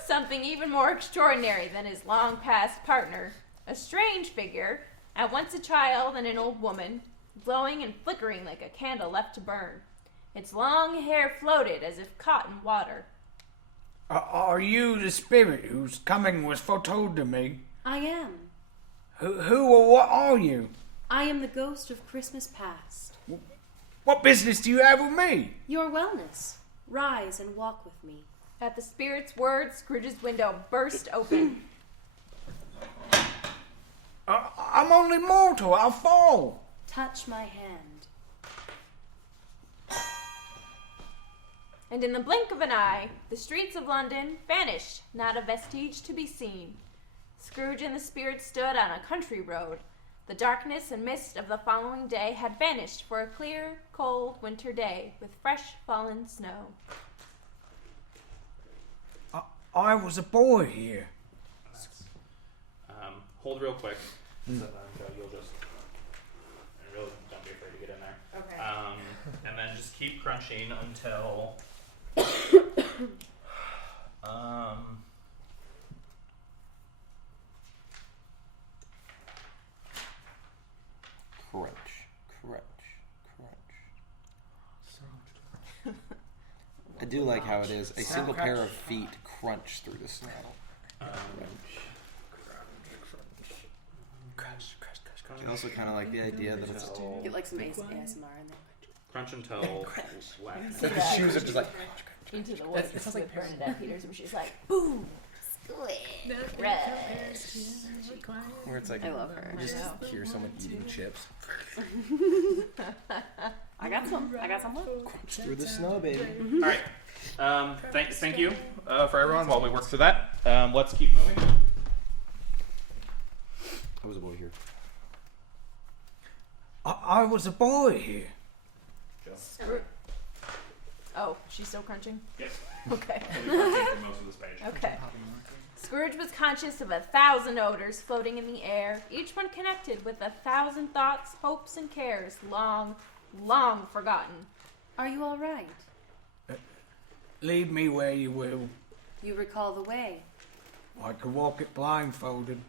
something even more extraordinary than his long-past partner. A strange figure, at once a child and an old woman, glowing and flickering like a candle left to burn. Its long hair floated as if caught in water. Are you the spirit whose coming was foretold to me? I am. Who or what are you? I am the ghost of Christmas past. What business do you have with me? Your wellness. Rise and walk with me. At the spirit's words, Scrooge's window burst open. I'm only mortal. I'll fall. Touch my hand. And in the blink of an eye, the streets of London vanished, not a vestige to be seen. Scrooge and the spirit stood on a country road. The darkness and mist of the following day had vanished for a clear, cold winter day with fresh fallen snow. I was a boy here. Hold real quick. So then you'll just really don't be afraid to get in there. Okay. And then just keep crunching until Crunch. I do like how it is a single pair of feet crunch through the snow. I also kind of like the idea that it's Get like some ASMR in there. crunch until wet. the shoes are just like Into the woods. It sounds like Bernadette Peters, where she's like, boom, squid, rest. where it's like I love her. you just hear someone eating chips. I got some left. Crunch through the snow, baby. All right. Thank you for everyone while we work through that. Let's keep moving. I was a boy here. I was a boy here. Oh, she's still crunching? Yep. Okay. We'll be crunching for most of this page. Okay. Scrooge was conscious of 1,000 odors floating in the air, each one connected with 1,000 thoughts, hopes, and cares long, long forgotten. Are you all right? Lead me where you will. You recall the way. I could walk it blindfolded.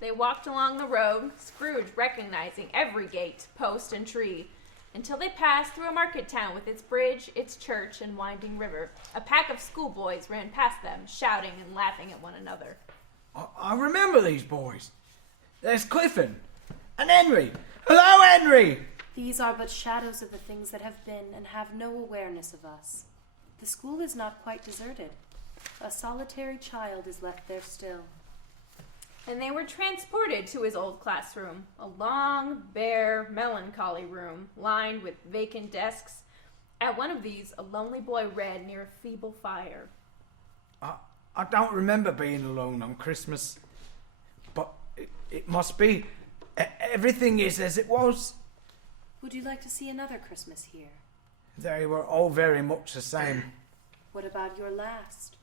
They walked along the road, Scrooge recognizing every gate, post, and tree, until they passed through a market town with its bridge, its church, and winding river. A pack of schoolboys ran past them, shouting and laughing at one another. I remember these boys. There's Clifford and Henry. Hello, Henry! These are but shadows of the things that have been and have no awareness of us. The school is not quite deserted. A solitary child is left there still. And they were transported to his old classroom, a long, bare, melancholy room, lined with vacant desks. At one of these, a lonely boy read near a feeble fire. I don't remember being alone on Christmas, but it must be. Everything is as it was. Would you like to see another Christmas here? They were all very much the same. What about your last?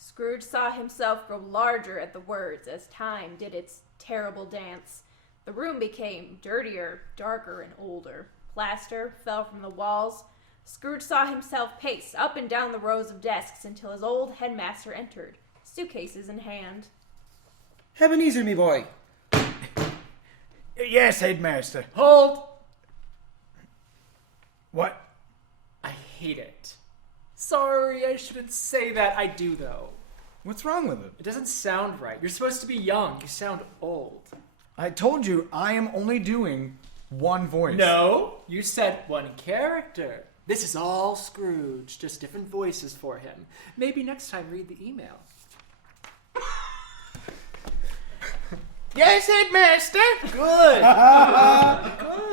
Scrooge saw himself grow larger at the words as time did its terrible dance. The room became dirtier, darker, and older. Plaster fell from the walls. Scrooge saw himself pace up and down the rows of desks until his old headmaster entered, suitcases in hand. Ebenezer, me boy. Yes, headmaster. Hold! What? I hate it. Sorry, I shouldn't say that. I do, though. What's wrong with it? It doesn't sound right. You're supposed to be young. You sound old. I told you I am only doing one voice. No, you said one character. This is all Scrooge, just different voices for him. Maybe next time read the email. Yes, headmaster. Good.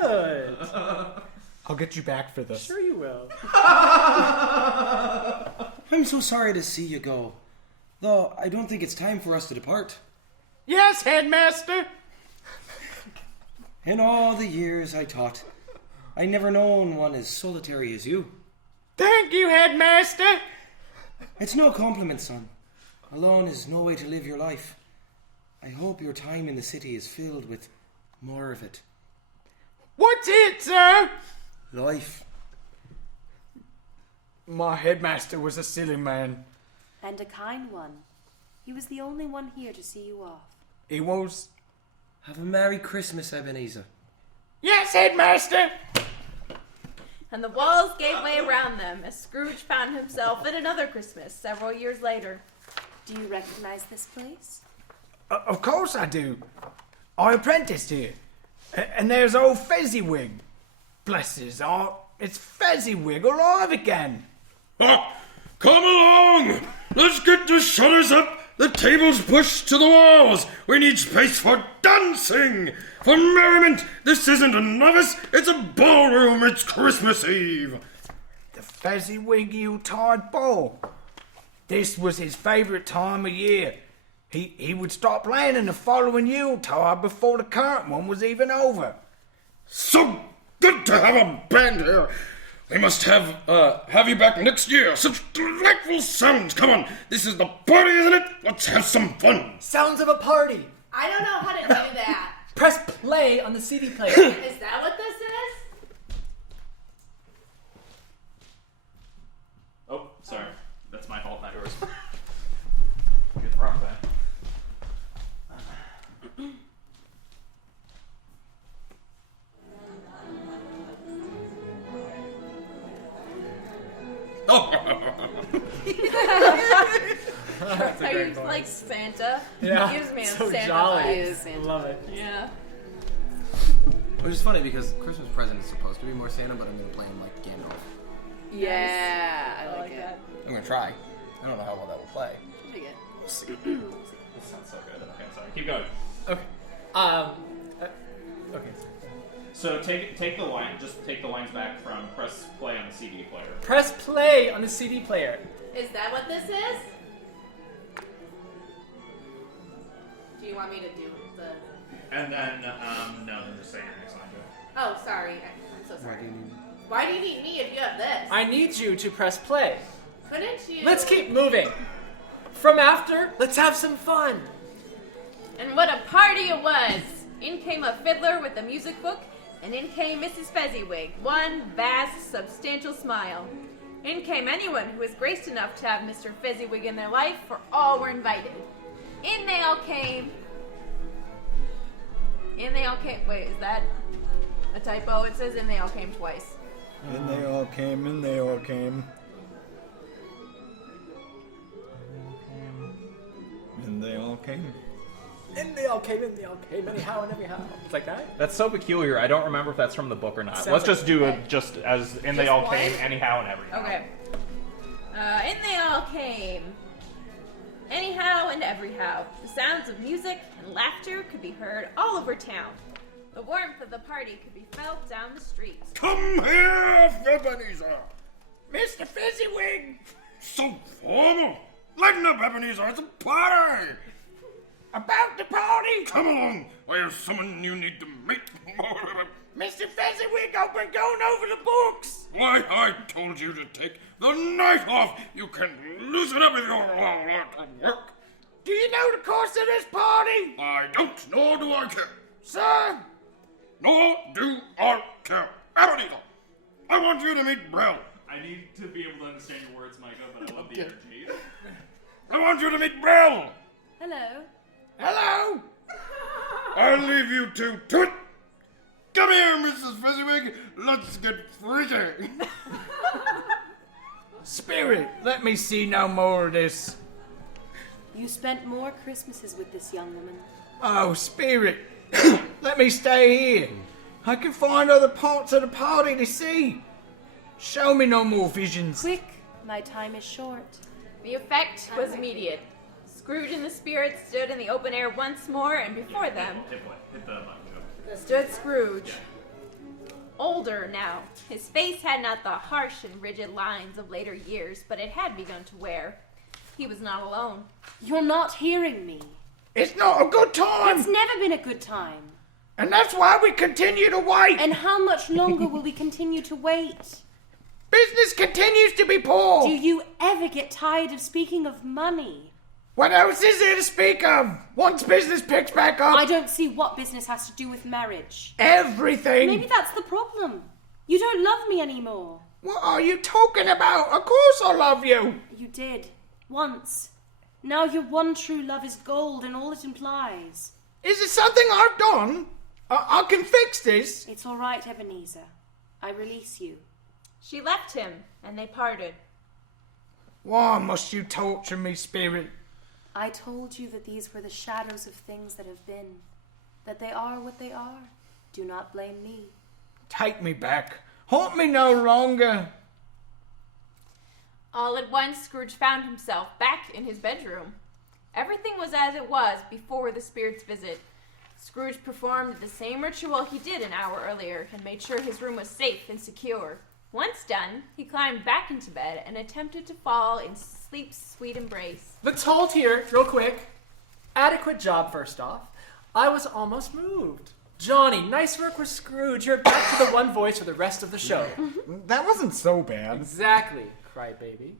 Good. I'll get you back for this. Sure you will. I'm so sorry to see you go. Though I don't think it's time for us to depart. Yes, headmaster. In all the years I taught, I never known one as solitary as you. Thank you, headmaster. It's no compliment, son. Alone is no way to live your life. I hope your time in the city is filled with more of it. What's it, sir? Life. My headmaster was a silly man. And a kind one. He was the only one here to see you off. He was. Have a Merry Christmas, Ebenezer. Yes, headmaster. And the walls gave way around them as Scrooge found himself at another Christmas several years later. Do you recognize this place? Of course I do. I apprenticed here. And there's old Fezziwig. Bless his heart. It's Fezziwig alive again. Ah, come along! Let's get the shutters up, the tables pushed to the walls. We need space for dancing, for merriment. This isn't a novice, it's a ballroom. It's Christmas Eve. The Fezziwig Yuletide Ball. This was his favourite time of year. He would start playing in the following Yuletide before the current one was even over. So good to have a band here. We must have you back next year. Such delightful sounds. Come on, this is the party, isn't it? Let's have some fun. Sounds of a party. I don't know how to do that. Press play on the CD player. Is that what this is? Oh, sorry. That's my fault, not yours. Get the wrong thing. Are you like Santa? Yeah. Gives me a So Santa jolly. vibes. Love it. Yeah. Which is funny because Christmas present is supposed to be more Santa, but I'm going to play him like Gandalf. Yeah, I like it. that. I'm going to try. I don't know how well that will play. I dig it. We'll see. This sounds so good. Okay, sorry. Keep going. Okay. Okay. So take the line. Just take the lines back from press play on the CD player. Press play on the CD player. Is that what this is? Do you want me to do the... And then no, I'm just saying your next line. Oh, sorry. I'm so sorry. Why do you need me if you have this? I need you to press play. Couldn't you... Let's keep moving. From after, let's have some fun. And what a party it was! In came a fiddler with a music book, and in came Mrs. Fezziwig, one vast, substantial smile. In came anyone who was graced enough to have Mr. Fezziwig in their life, for all were invited. In they all came. In they all came. Wait, is that a typo? It says in they all came twice. And they all came, and they all came. And they all came. In they all came, anyhow and everyhow. It's like that? That's so peculiar. I don't remember if that's from the book or not. Sounds Let's like just do it just as in they Just all one? came, anyhow and everyhow. Okay. In they all came. Anyhow and everyhow. The sounds of music and laughter could be heard all over town. The warmth of the party could be felt down the streets. Come here, Ebenezer. Mr. Fezziwig! So formal. Lighten up, Ebenezer. It's a party. About the party! Come along. There's someone you need to meet. Mr. Fezziwig, I've been going over the books! Why, I told you to take the night off. You can loosen up with your work. Do you know the course of this party? I don't, nor do I care. Sir? Nor do I care. Ebenezer, I want you to meet Brell. I need to be able to understand your words, Micah, but I love the energy. I want you to meet Brell. Hello. Hello? I'll leave you two to it. Come here, Mrs. Fezziwig. Let's get freaky. Spirit, let me see no more of this. You spent more Christmases with this young woman. Oh, Spirit, let me stay here. I can find other parts of the party to see. Show me no more visions. Quick, my time is short. The effect was immediate. Scrooge and the spirit stood in the open air once more, and before them Hit the button. stood Scrooge. Older now. His face had not the harsh and rigid lines of later years, but it had begun to wear. He was not alone. You're not hearing me. It's not a good time. It's never been a good time. And that's why we continue to wait. And how much longer will we continue to wait? Business continues to be poor. Do you ever get tired of speaking of money? What else is there to speak of? Once business picks back up. I don't see what business has to do with marriage. Everything. Maybe that's the problem. You don't love me anymore. What are you talking about? Of course I love you. You did. Once. Now your one true love is gold and all it implies. Is it something I've done? I can fix this. It's all right, Ebenezer. I release you. She left him, and they parted. Why must you torture me, spirit? I told you that these were the shadows of things that have been. That they are what they are. Do not blame me. Take me back. Haunt me no longer. All at once, Scrooge found himself back in his bedroom. Everything was as it was before the spirit's visit. Scrooge performed the same ritual he did an hour earlier and made sure his room was safe and secure. Once done, he climbed back into bed and attempted to fall in sleep's sweet embrace. Let's hold here, real quick. Adequate job, first off. I was almost moved. Johnny, nice work with Scrooge. You're back to the one voice for the rest of the show. That wasn't so bad. Exactly, crybaby.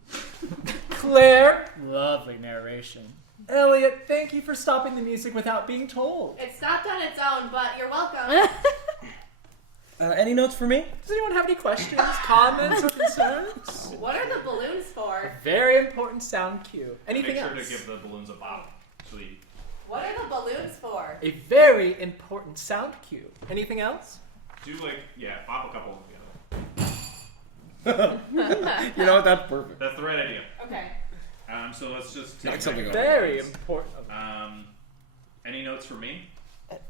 Claire, lovely narration. Elliot, thank you for stopping the music without being told. It stopped on its own, but you're welcome. Any notes for me? Does anyone have any questions, comments, or concerns? What are the balloons for? Very important sound cue. Anything Make sure else? to give the balloons a bop. So you What are the balloons for? A very important sound cue. Anything else? do bop a couple together. You know what? That's perfect. That's the right idea. Okay. So let's just Knock take something over. Very important. Any notes for me?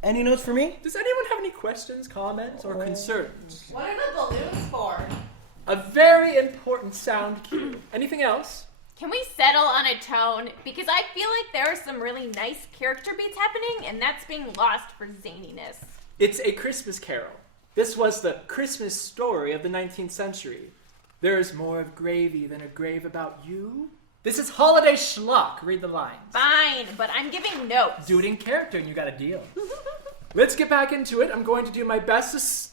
Any notes for me? Does anyone have any questions, comments, or concerns? What are the balloons for? A very important sound cue. Anything else? Can we settle on a tone? Because I feel like there are some really nice character beats happening, and that's being lost for zaniness. It's A Christmas Carol. This was the Christmas story of the 19th century. There is more of gravy than a grave about you. This is holiday schlock. Read the lines. Fine, but I'm giving notes. Do it in character and you got a deal. Let's get back into it. I'm going to do my best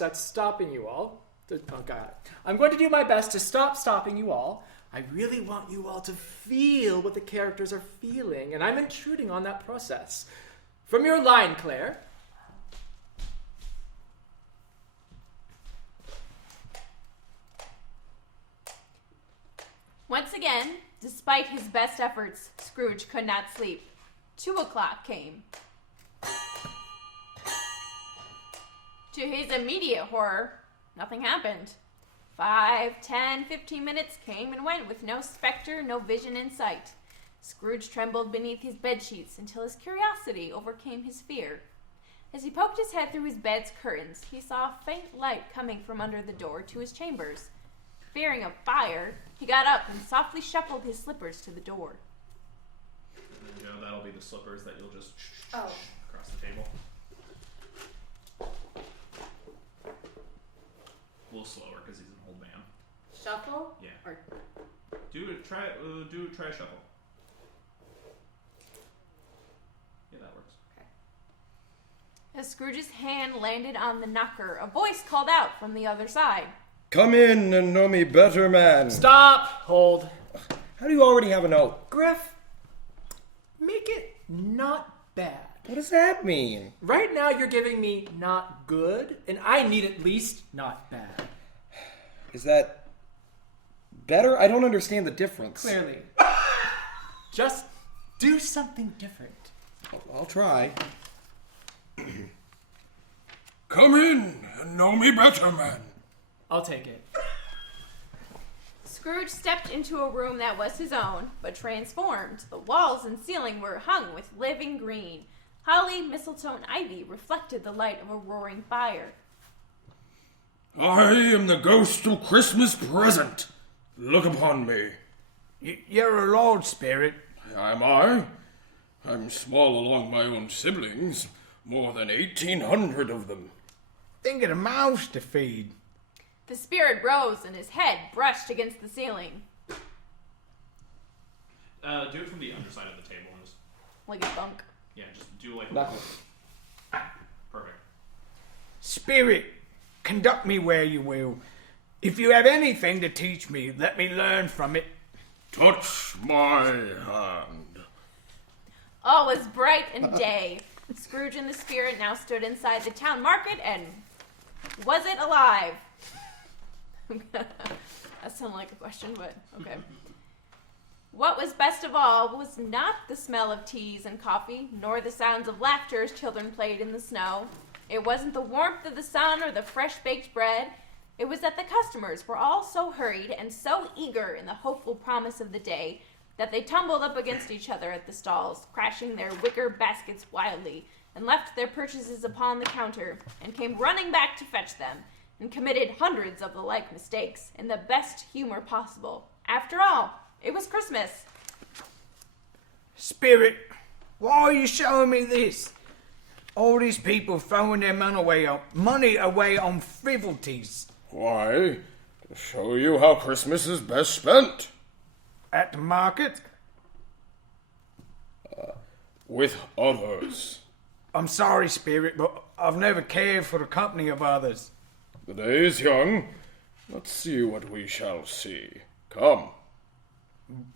at stopping you all. Oh, God. I'm going to do my best to stop stopping you all. I really want you all to feel what the characters are feeling, and I'm intruding on that process. From your line, Claire. Once again, despite his best efforts, Scrooge could not sleep. 2 o'clock came. To his immediate horror, nothing happened. 5, 10, 15 minutes came and went with no specter, no vision in sight. Scrooge trembled beneath his bedsheets until his curiosity overcame his fear. As he poked his head through his bed's curtains, he saw a faint light coming from under the door to his chambers. Fearing a fire, he got up and softly shuffled his slippers to the door. There you go. That'll be the slippers that you'll just across the table. A little slower because he's an old man. Shuffle? Yeah. Or Try a shuffle. Yeah, that works. As Scrooge's hand landed on the knocker, a voice called out from the other side. Come in and know me better, man. Stop! Hold. How do you already have a note? Griff, make it not bad. What does that mean? Right now you're giving me not good, and I need at least not bad. Is that better? I don't understand the difference. Clearly. Just do something different. I'll try. Come in and know me better, man. I'll take it. Scrooge stepped into a room that was his own, but transformed. The walls and ceiling were hung with living green. Holly, mistletoe, and ivy reflected the light of a roaring fire. I am the ghost of Christmas present. Look upon me. You're a large spirit. Am I? I'm small along my own siblings. More than 1,800 of them. Think of the mouths to feed. The spirit rose and his head brushed against the ceiling. Do it from the underside of the table. And just, Like a bunk. yeah, just do like a Knuckle. Perfect. Spirit, conduct me where you will. If you have anything to teach me, let me learn from it. Touch my hand. All was bright and day. Scrooge and the spirit now stood inside the town market, and was it alive? That sounded like a question, but okay. What was best of all was not the smell of teas and coffee, nor the sounds of laughter as children played in the snow. It wasn't the warmth of the sun or the fresh-baked bread. It was that the customers were all so hurried and so eager in the hopeful promise of the day that they tumbled up against each other at the stalls, crashing their wicker baskets wildly, and left their purchases upon the counter, and came running back to fetch them, and committed hundreds of the like mistakes in the best humor possible. After all, it was Christmas. Spirit, why are you showing me this? All these people throwing their money away on frivolities. Why? To show you how Christmas is best spent. At the market? With others. I'm sorry, Spirit, but I've never cared for the company of others. The day is young. Let's see what we shall see. Come.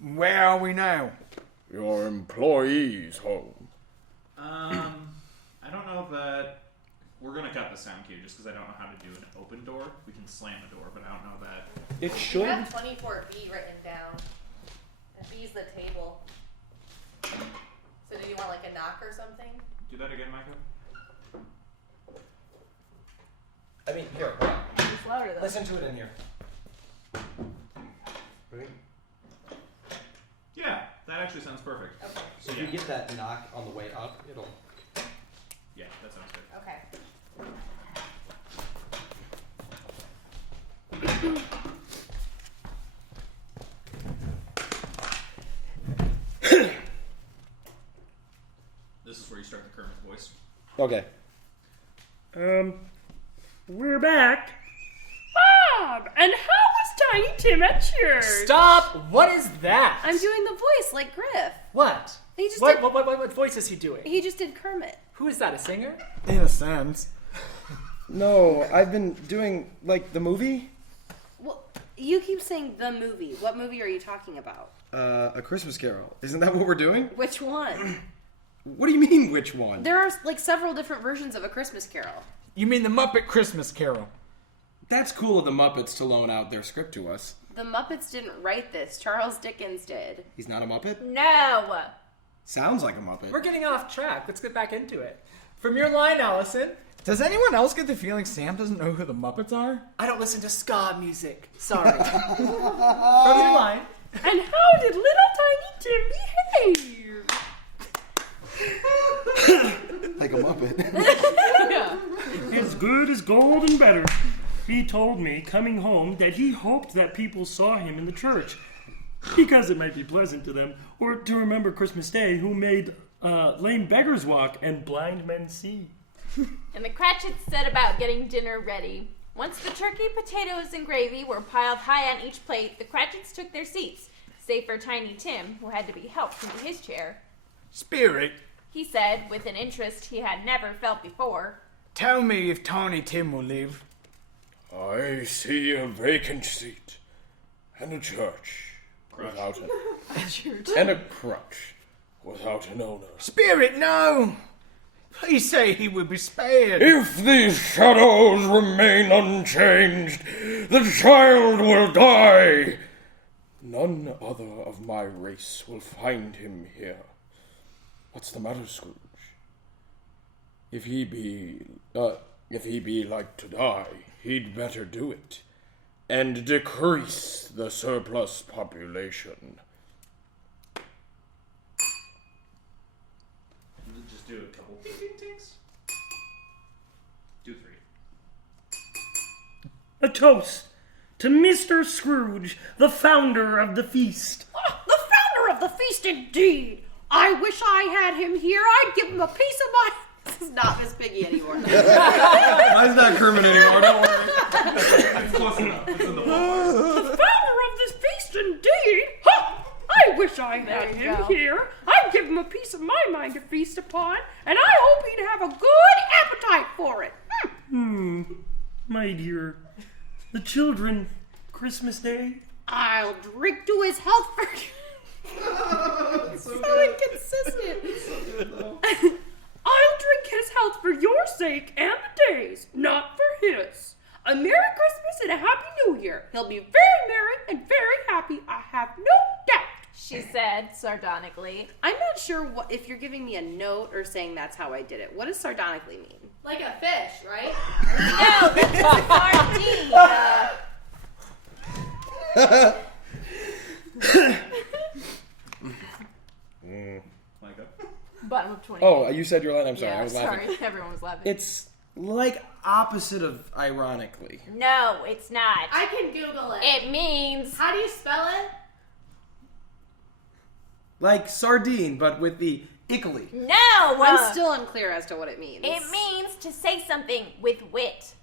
Where are we now? Your employee's home. I don't know that we're gonna cut the sound cue just because I don't know how to do an open door. We can slam a door, but I don't know that. It You should. have 24B written down. And B's the table. So do you want like a knock or something? Do that again, Micah. I mean, here. Hold on. It's louder though. Listen to it in here. Ready? Yeah, that actually sounds perfect. Okay. So if you get that knock on the way up, it'll. Yeah, that sounds good. Okay. This is where you start the Kermit voice. Okay. We're back. Bob, and how was Tiny Tim at church? Stop! What is that? I'm doing the voice like Griff. What? He just What, did, what voice is he doing? he just did Kermit. Who is that, a singer? In a sense. No, I've been doing, like, the movie. Well, you keep saying the movie. What movie are you talking about? A Christmas Carol. Isn't that what we're doing? Which one? What do you mean, which one? There are like several different versions of A Christmas Carol. You mean the Muppet Christmas Carol? That's cool of the Muppets to loan out their script to us. The Muppets didn't write this. Charles Dickens did. He's not a Muppet? No. Sounds like a Muppet. We're getting off track. Let's get back into it. From your line, Allison. Does anyone else get the feeling Sam doesn't know who the Muppets are? I don't listen to ska music. Sorry. From your line. And how did little Tiny Tim behave? Like a Muppet. As good as gold and better. He told me, coming home, that he hoped that people saw him in the church, because it might be pleasant to them, or to remember Christmas Day, who made lame beggars walk and blind men see. And the Cratchits set about getting dinner ready. Once the turkey, potatoes, and gravy were piled high on each plate, the Cratchits took their seats, save for Tiny Tim, who had to be helped into his chair. Spirit, He said, with an interest he had never felt before. tell me if Tiny Tim will live. I see a vacant seat. And a church. Without an... and a crutch. Without an owner. Spirit, no! Please say he will be spared. If these shadows remain unchanged, the child will die. None other of my race will find him here. What's the matter, Scrooge? If he be like to die, he'd better do it, and decrease the surplus population. Just do a couple ding ding dings. Do 3. A toast to Mr. Scrooge, the founder of the feast. The founder of the feast, indeed. I wish I had him here. I'd give him a piece of my... This is not Miss Piggy anymore. Mine's not Kermit anymore, don't worry. It's close enough. It's in the ballpark. The founder of this feast, indeed. Ha! I wish I had him here. I'd give him a piece of my mind to feast upon, and I hope he'd have a good appetite for it. My dear, the children, Christmas Day. I'll drink to his health for... so inconsistent. I'll drink his health for your sake and the day's, not for his. A Merry Christmas and a Happy New Year. He'll be very merry and very happy, I have no doubt. She said sardonically. I'm not sure if you're giving me a note or saying that's how I did it. What does sardonically mean? Like a fish, right? No, that's sardine. Micah. Bottom of 20. Oh, you said your line? I'm sorry, Yeah, I was laughing. sorry. Everyone was laughing. It's like opposite of ironically. No, it's not. I can Google it. It means... How do you spell it? Like sardine, but with the ickly. No! I'm still unclear as to what it means. It means to say something with wit.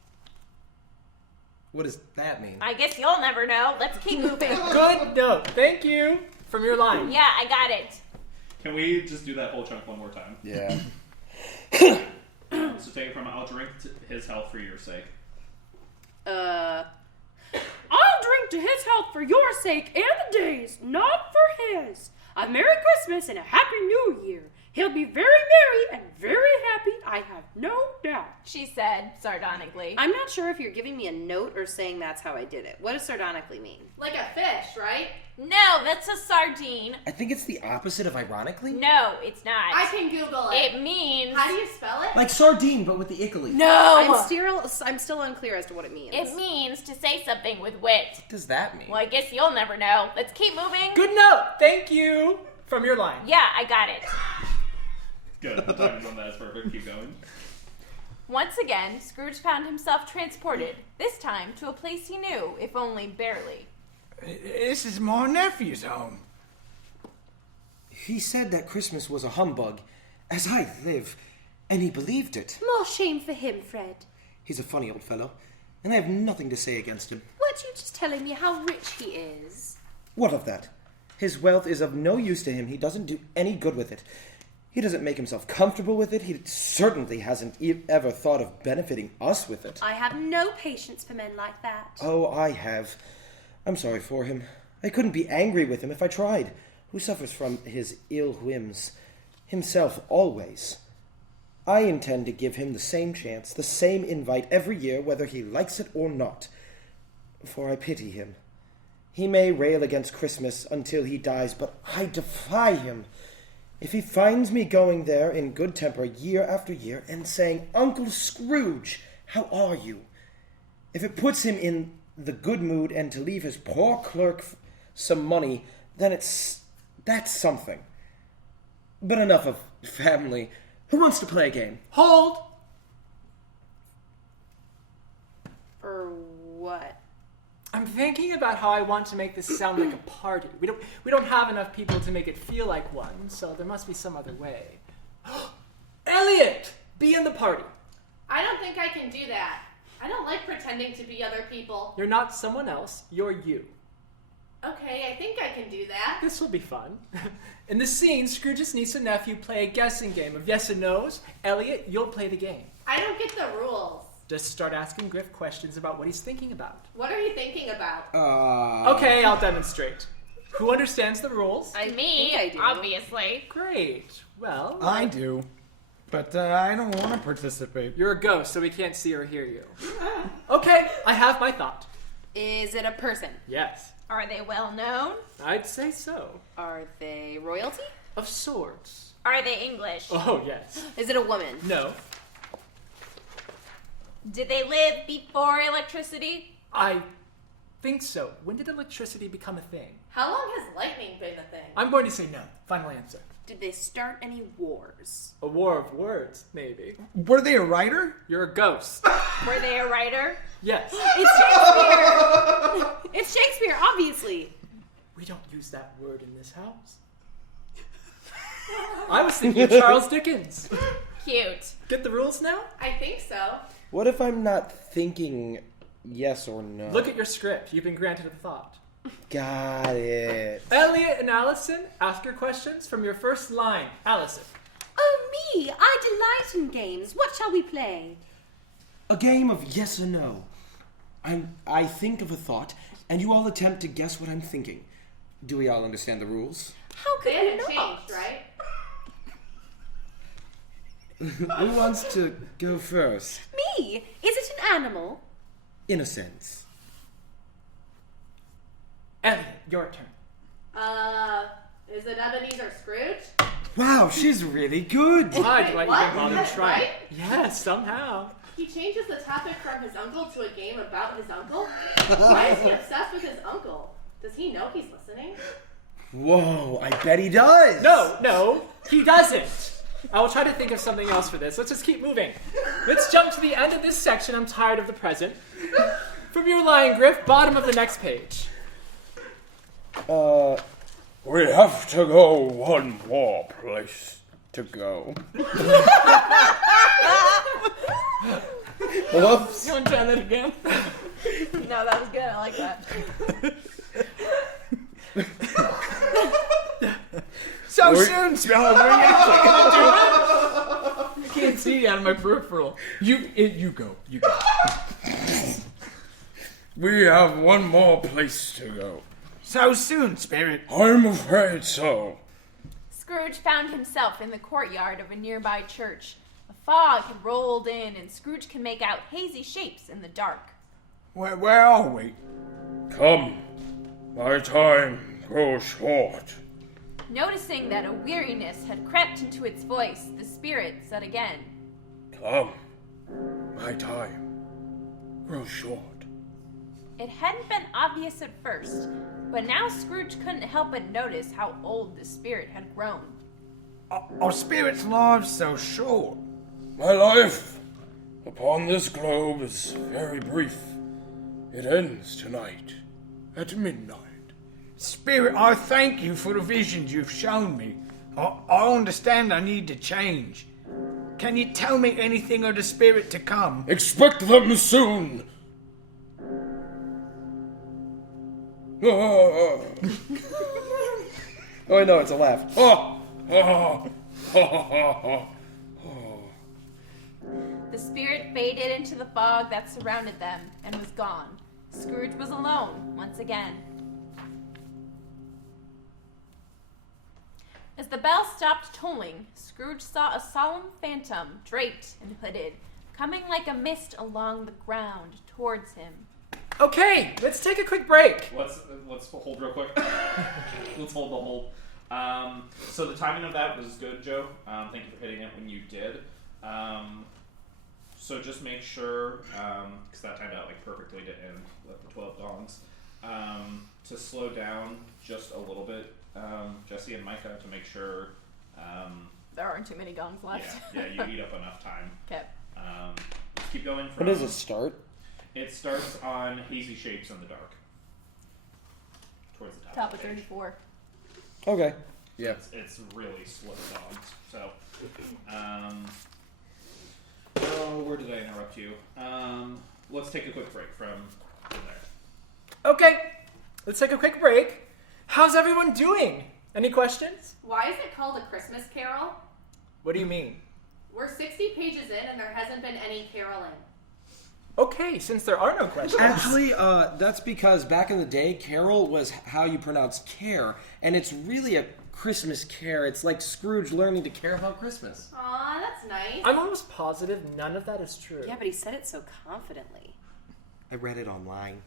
What does that mean? I guess you'll never know. Let's keep moving. Good note. Thank you. From your line. Yeah, I got it. Can we just do that whole chunk one more time? Yeah. So take it from I'll drink to his health for your sake. I'll drink to his health for your sake and the day's, not for his. A Merry Christmas and a Happy New Year. He'll be very merry and very happy, I have no doubt. She said sardonically. I'm not sure if you're giving me a note or saying that's how I did it. What does sardonically mean? Like a fish, right? No, that's a sardine. I think it's the opposite of ironically. No, it's not. I can Google it. It means... How do you spell it? Like sardine, but with the ickly. No! I'm still unclear as to what it means. It means to say something with wit. What does that mean? Well, I guess you'll never know. Let's keep moving. Good note. Thank you. From your line. Yeah, I got it. Good. The timing on that is perfect. Keep going. Once again, Scrooge found himself transported, this time to a place he knew, if only barely. This is my nephew's home. He said that Christmas was a humbug, as I live, and he believed it. More shame for him, Fred. He's a funny old fellow, and I have nothing to say against him. Weren't you just telling me how rich he is? What of that? His wealth is of no use to him. He doesn't do any good with it. He doesn't make himself comfortable with it. He certainly hasn't ever thought of benefiting us with it. I have no patience for men like that. Oh, I have. I'm sorry for him. I couldn't be angry with him if I tried. Who suffers from his ill whims? Himself always. I intend to give him the same chance, the same invite every year, whether he likes it or not. For I pity him. He may rail against Christmas until he dies, but I defy him. If he finds me going there in good temper year after year and saying, "Uncle Scrooge, how are you?" If it puts him in the good mood and to leave his poor clerk some money, then that's something. But enough of family. Who wants to play a game? Hold. For what? I'm thinking about how I want to make this sound like a party. We don't have enough people to make it feel like one, so there must be some other way. Elliot, be in the party. I don't think I can do that. I don't like pretending to be other people. You're not someone else, you're you. Okay, I think I can do that. This will be fun. In the scene, Scrooge's niece and nephew play a guessing game of yes and no's. Elliot, you'll play the game. I don't get the rules. Just start asking Griff questions about what he's thinking about. What are you thinking about? Okay, I'll demonstrate. Who understands the rules? Me, think I do. obviously. Great. Well, I do. But I don't want to participate. you're a ghost, so we can't see or hear you. Okay, I have my thought. Is it a person? Yes, Are they well known? I'd say so. Are they royalty? Of sorts. Are they English? Oh, yes. Is it a woman? No, Did they live before electricity? I think so. When did electricity become a thing? How long has lightning been a thing? I'm going to say no. Final answer. Did they start any wars? A war of words, maybe. Were they a writer? You're a ghost. Were they a writer? Yes. It's Shakespeare! It's Shakespeare, obviously. We don't use that word in this house. I was thinking of Charles Dickens. Cute. Get the rules now? I think so. What if I'm not thinking yes or no? Look at your script. You've been granted a thought. Got it. Elliot and Allison, ask your questions from your first line. Allison. Oh, me! I delight in games. What shall we play? A game of yes or no. I think of a thought, and you all attempt to guess what I'm thinking. Do we all understand the rules? How could They we haven't not? changed, right? Who wants to go first? Me! Is it an animal? In a sense. Elliot, your turn. Is it Ebenezer Scrooge? Wow, she's really good. Why do I What? even bother That's trying? right. Yes, somehow. He changes the topic from his uncle to a game about his uncle? Why is he obsessed with his uncle? Does he know he's listening? Whoa, I bet he does. No, he doesn't. I will try to think of something else for this. Let's just keep moving. Let's jump to the end of this section. I'm tired of the present. From your line, Griff, bottom of the next page. We have to go one more place to go. Whoops. You want to try that again? No, that was good. I like that. So soon, Spell. I can't see out of my peripheral. You go. We have one more place to go. So soon, Spirit. I'm afraid so. Scrooge found himself in the courtyard of a nearby church. A fog had rolled in, and Scrooge could make out hazy shapes in the dark. Where are we? Come, my time grows short. Noticing that a weariness had crept into its voice, the spirit said again, Come, my time grows short. It hadn't been obvious at first, but now Scrooge couldn't help but notice how old the spirit had grown. Are spirits' lives so short? My life upon this globe is very brief. It ends tonight at midnight. Spirit, I thank you for the visions you've shown me. I understand I need to change. Can you tell me anything of the spirit to come? Expect them soon. Oh, I know, it's a laugh. The spirit faded into the fog that surrounded them and was gone. Scrooge was alone once again. As the bell stopped tolling, Scrooge saw a solemn phantom, draped and hooded, coming like a mist along the ground towards him. Okay, let's take a quick break. Let's hold real quick. Let's hold the hold. So the timing of that was good, Joe. Thank you for hitting it when you did. So just make sure, because that timed out like perfectly to end with the 12 gongs, to slow down just a little bit, Jesse and Micah, to make sure. There aren't too many gongs left. Yeah, you eat up enough time. Okay. Let's keep going. From, When does it start? It starts on hazy shapes in the dark. Towards the top Top of of the page. 34. Okay. Yeah. It's really slow dogs. So, where did I interrupt you? Let's take a quick break from there. Okay, let's take a quick break. How's everyone doing? Any questions? Why is it called A Christmas Carol? What do you mean? We're 60 pages in and there hasn't been any caroling. Okay, since there are no questions. Actually, that's because back in the day, carol was how you pronounce care, and it's really a Christmas care. It's like Scrooge learning to care about Christmas. Aw, that's nice. I'm almost positive none of that is true. Yeah, but he said it so confidently. I read it online.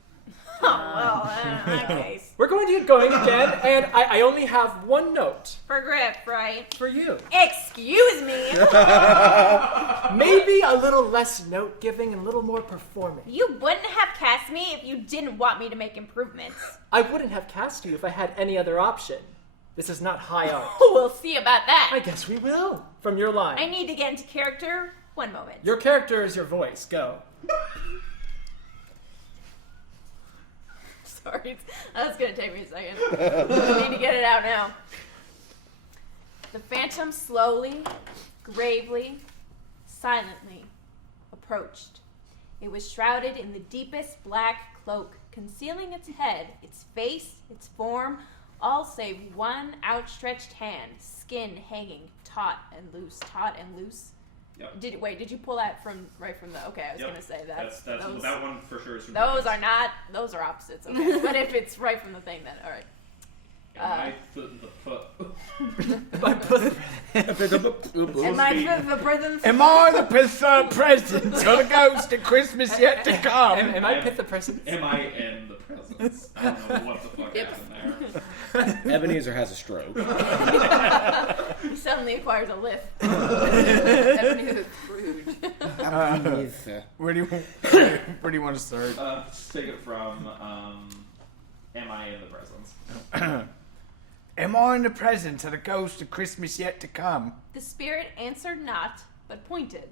Oh, well, in that case. We're going to get going again, and I only have one note For Griff, right? for you. Excuse me. Maybe a little less note giving and a little more performing. You wouldn't have cast me if you didn't want me to make improvements. I wouldn't have cast you if I had any other option. This is not high art. We'll see about that. I guess we will. From your line. I need to get into character. One moment. Your character is your voice. Go. Sorry, that's gonna take me a second. I need to get it out now. The phantom slowly, gravely, silently approached. It was shrouded in the deepest black cloak, concealing its head, its face, its form, all save one outstretched hand, skin hanging taut and loose. Yep. Did you pull that right from the? Okay, I was Yep. gonna say That's those, that one for sure is from those Bernas. are not. Those are opposites. Okay, but if it's right from the thing, then all right. Am I the foot? Am I the present? Am I the present or the ghost of Christmas yet to come? Am I Pit the present? Am I in the presence? I don't know what the fuck happened there. Ebenezer has a stroke. He suddenly acquires a lift. Ebenezer Scrooge. Where do you want to start? Take it from Am I in the presence? Am I in the presence of the ghost of Christmas yet to come? The spirit answered not, but pointed.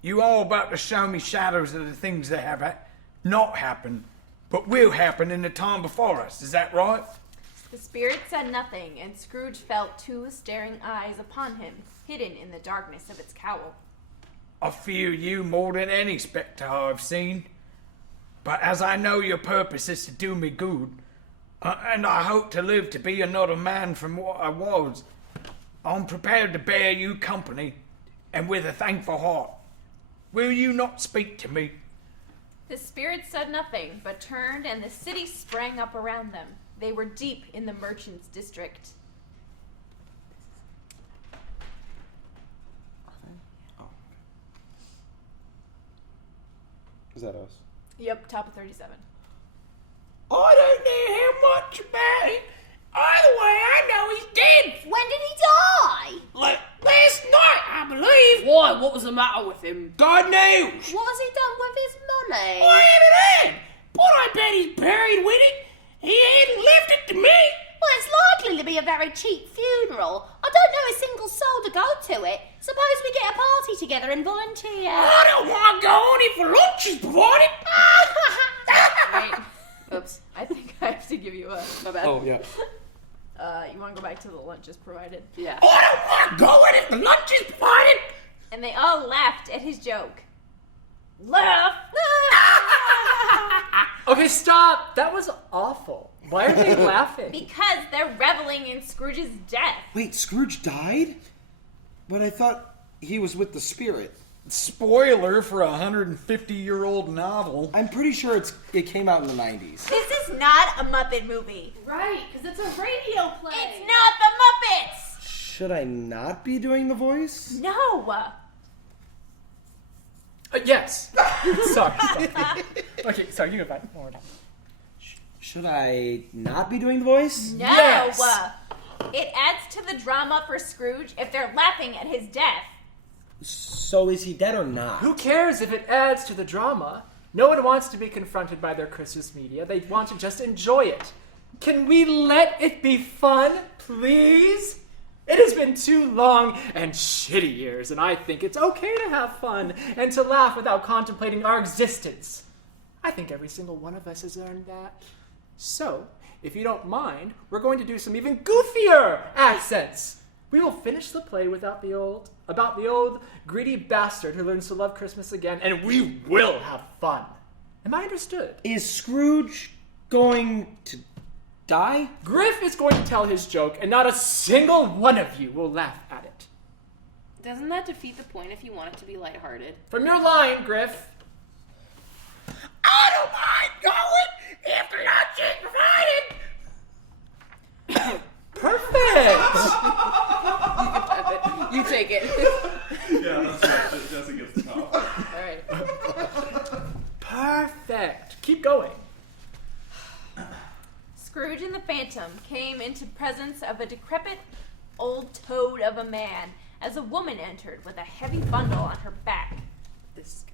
You all about to show me shadows of the things that have not happened, but will happen in the time before us. Is that right? The spirit said nothing, and Scrooge felt two staring eyes upon him, hidden in the darkness of its cowl. I fear you more than any spectre I've seen. But as I know your purpose is to do me good, and I hope to live to be another man from what I was, I'm prepared to bear you company, and with a thankful heart. Will you not speak to me? The spirit said nothing, but turned, and the city sprang up around them. They were deep in the merchants' district. Is that us? Yep, top of 37. I don't know how much about it. Either way, I know he's dead. When did he die? Like last night, I believe. Why? What was the matter with him? God knows. What has he done with his money? I haven't heard, but I bet he's buried with it. He hadn't left it to me. Well, it's likely to be a very cheap funeral. I don't know a single soul to go to it. Suppose we get a party together and volunteer. I don't want to go on if the lunch is provided. Wait. Oops. I think I have to give you a... My bad. Oh, yeah. You want to go back to the lunch is provided? Yeah. I don't want to go in if the lunch is provided. And they all laughed at his joke. Laugh! Okay, stop. That was awful. Why are they laughing? Because they're reveling in Scrooge's death. Wait, Scrooge died? But I thought he was with the spirit. Spoiler for a 150-year-old novel. I'm pretty sure it came out in the 90s. This is not a Muppet movie. Right, because it's a radio play. It's not the Muppets! Should I not be doing the voice? No! Yes. Sorry. Okay, sorry, you go back. One more time. Should I not be doing the voice? No! Yes. It adds to the drama for Scrooge if they're laughing at his death. So is he dead or not? Who cares if it adds to the drama? No one wants to be confronted by their Christmas media. They want to just enjoy it. Can we let it be fun, please? It has been 2 long and shitty years, and I think it's okay to have fun and to laugh without contemplating our existence. I think every single one of us has earned that. So, if you don't mind, we're going to do some even goofier accents. We will finish the play about the old greedy bastard who learns to love Christmas again, and we will have fun. Am I understood? Is Scrooge going to die? Griff is going to tell his joke, and not a single one of you will laugh at it. Doesn't that defeat the point if you want it to be lighthearted? From your line, Griff. I don't mind going if the lunch is provided. Perfect! You take it. Yeah, that's right. Jesse gets the top. Alright. Perfect. Keep going. Scrooge and the Phantom came into presence of a decrepit old toad of a man as a woman entered with a heavy bundle on her back. This.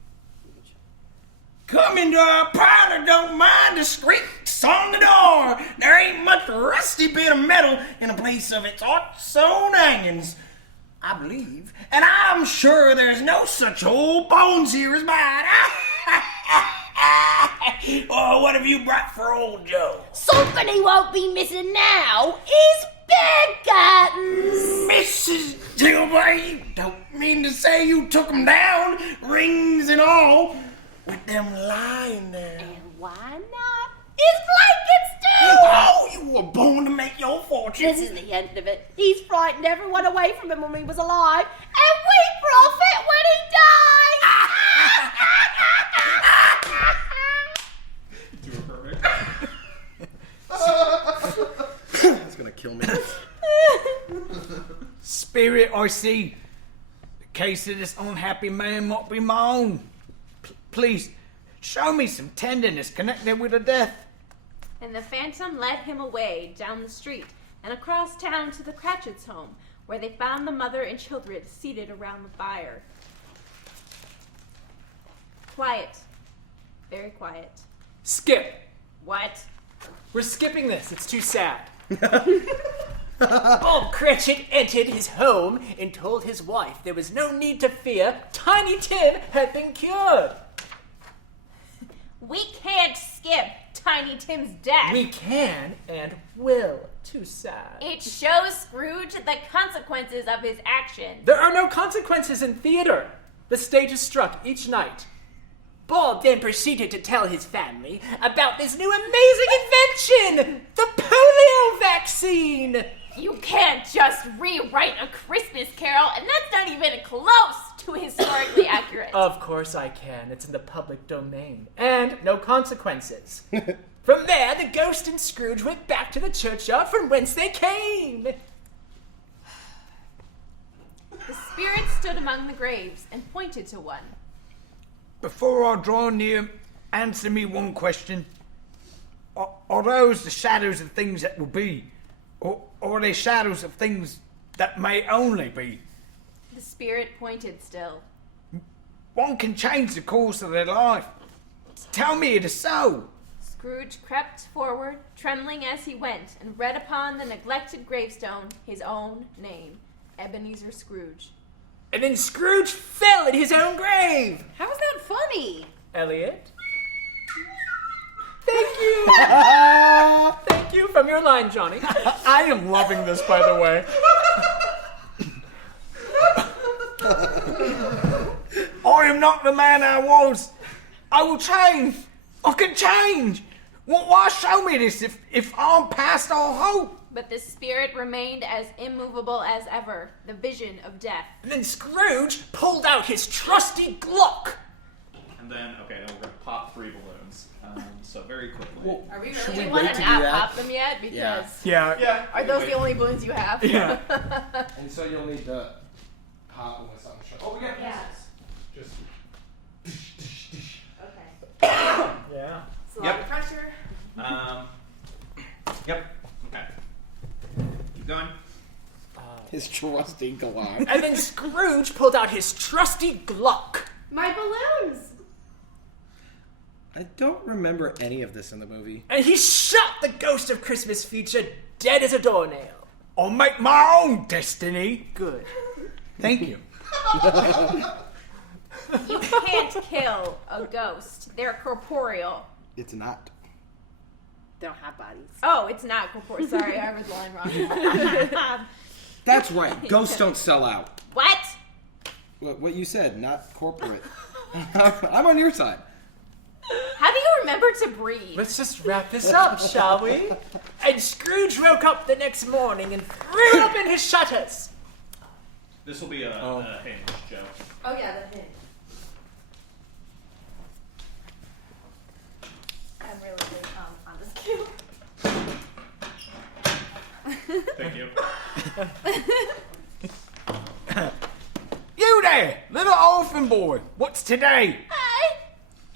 Come into our parlor, don't mind the squeaks on the door. There ain't much rusty bit of metal in a place of its odd-sewn hangings, I believe. And I'm sure there's no such old bones here as mine. Oh, what have you brought for old Joe? Something he won't be missing now is bed curtains. Mrs. Dillby, you don't mean to say you took them down, rings and all, with them lying there. And why not? His blankets too! Oh, you were born to make your fortune. This is the end of it. He's frightened everyone away from him when he was alive, and we profit when he dies! You were perfect. That's gonna kill me. Spirit, I see. The case of this unhappy man might be my own. Please, show me some tenderness connected with the death. And the phantom led him away down the street and across town to the Cratchits' home, where they found the mother and children seated around the fire. Quiet. Very quiet. Skip. What? We're skipping this. It's too sad. Bob Cratchit entered his home and told his wife there was no need to fear. Tiny Tim had been cured. We can't skip Tiny Tim's death. We can and will. Too sad. It shows Scrooge the consequences of his action. There are no consequences in theater. The stage is struck each night. Bob then proceeded to tell his family about this new amazing invention, the polio vaccine. You can't just rewrite A Christmas Carol, and that's not even close to historically accurate. Of course I can. It's in the public domain. And no consequences. From there, the ghost and Scrooge went back to the churchyard from whence they came. The spirit stood among the graves and pointed to one. Before I draw near, answer me one question. Are those the shadows of things that will be? Or are they shadows of things that may only be? The spirit pointed still. One can change the course of their life. Tell me it is so. Scrooge crept forward, trembling as he went, and read upon the neglected gravestone his own name, Ebenezer Scrooge. And then Scrooge fell in his own grave. How is that funny? Elliot? Thank you. Thank you. From your line, Johnny. I am loving this, by the way. I am not the man I was. I will change. I can change. Why show me this if I'm past all hope? But the spirit remained as immovable as ever, the vision of death. And then Scrooge pulled out his trusty Glock. And then, okay, now we're going to pop 3 balloons. So very quickly. Well, Are we should really? we Want wait to to do not that? pop them yet? Because Yeah. Are those the only balloons you have? Yeah. And so you'll need to pop them with something. Oh, we got Yeah. Just. Okay. Yeah. It's a lot of pressure. Yep. Okay. Keep going. His trusty Glock. And then Scrooge pulled out his trusty Glock. My balloons. I don't remember any of this in the movie. And he shot the ghost of Christmas future dead as a doornail. I'll make my own destiny. Good. Thank you. you can't kill a ghost. They're corporeal. It's not. They don't have bodies. Oh, it's not corporeal. Sorry, I read the line wrong. That's right. Ghosts don't sell out. What? What you said, not corporate. I'm on your side. How do you remember to breathe? Let's just wrap this up, shall we? And Scrooge woke up the next morning and threw open his shutters. This will be a hinge, Joe. Oh yeah, the hinge. I'm really good on this cue. Thank you. You there, little orphan boy. What's today? Hey,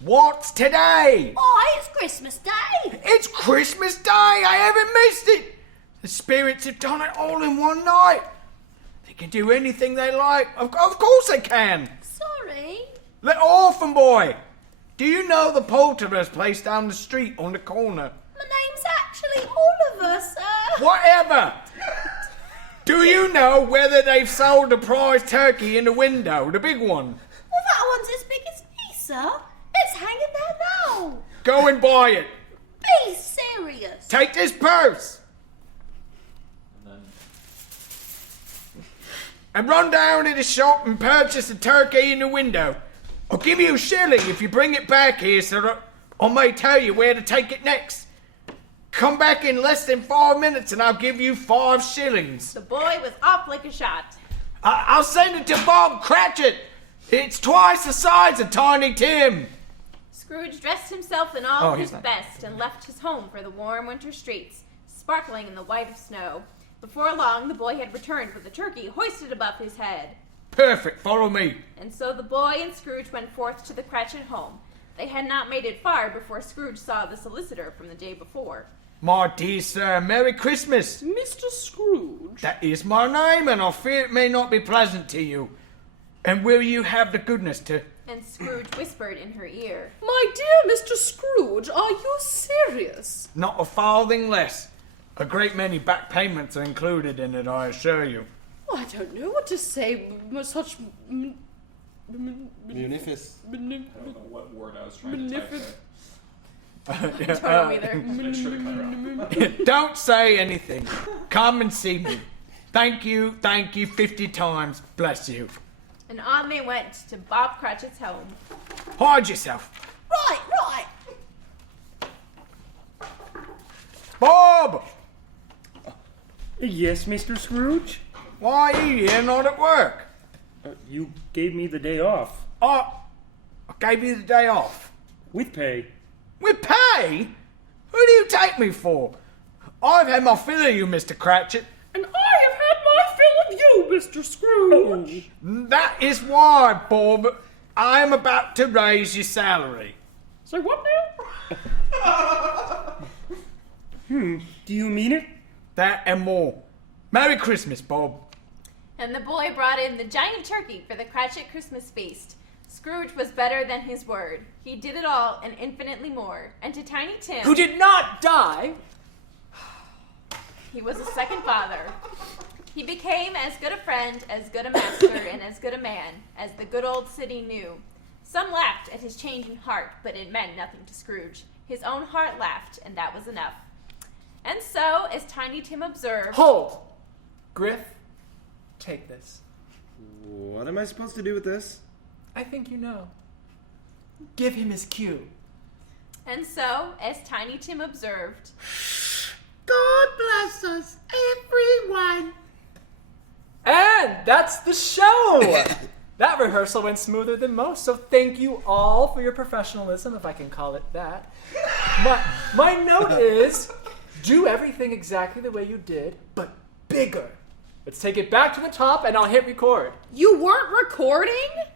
What's today? why, it's Christmas Day. It's Christmas Day. I haven't missed it. The spirits have done it all in one night. They can do anything they like. Of course they can. Sorry. Little orphan boy, Do you know the Poulterer's place down the street on the corner? My name's actually Oliver, sir. Whatever! Do you know whether they've sold the prize turkey in the window, the big one? Well, that one's as big as me, sir. It's hanging there now. Go and buy it. Be serious. Take this purse. And run down to the shop and purchase the turkey in the window. I'll give you a shilling if you bring it back here so that I may tell you where to take it next. Come back in less than 5 minutes and I'll give you 5 shillings. The boy was off like a shot. I'll send it to Bob Cratchit. It's twice the size of Tiny Tim. Scrooge dressed himself in all his he's not. best and left his home for the warm winter streets, sparkling in the white of snow. Before long, the boy had returned with the turkey hoisted above his head. Perfect, follow me. And so the boy and Scrooge went forth to the Cratchit home. They had not made it far before Scrooge saw the solicitor from the day before. My dear sir, Merry Christmas. Mr. Scrooge. That is my name, and I fear it may not be pleasant to you. And will you have the goodness to... And Scrooge whispered in her ear. My dear Mr. Scrooge, are you serious? Not a farthing less. A great many back payments are included in it, I assure you. I don't know what to say. Such... Munificent. I don't know what word I was trying to type there. I don't know either. Make sure to cut her off. Don't say anything. Come and see me. Thank you 50 times. Bless you. And on they went to Bob Cratchit's home. Hide yourself. Right. Bob! Yes, Mr. Scrooge? Why are you here not at work? You gave me the day off. I gave you the day off. With pay. With pay? Who do you take me for? I've had my fill of you, Mr. Cratchit. And I have had my fill of you, Mr. Scrooge. That is why, Bob, I am about to raise your salary. Say what now? Do you mean it? That and more. Merry Christmas, Bob. And the boy brought in the giant turkey for the Cratchit Christmas feast. Scrooge was better than his word. He did it all and infinitely more. And to Tiny Tim, Who did not die. he was a second father. He became as good a friend, as good a master, and as good a man as the good old city knew. Some laughed at his changing heart, but it meant nothing to Scrooge. His own heart laughed, and that was enough. And so, as Tiny Tim observed... Hold! Griff, take this. What am I supposed to do with this? I think you know. Give him his cue. And so, as Tiny Tim observed... God bless us, everyone. And that's the show! That rehearsal went smoother than most, so thank you all for your professionalism, if I can call it that. My note is, do everything exactly the way you did, but bigger. Let's take it back to the top, and I'll hit record. You weren't recording?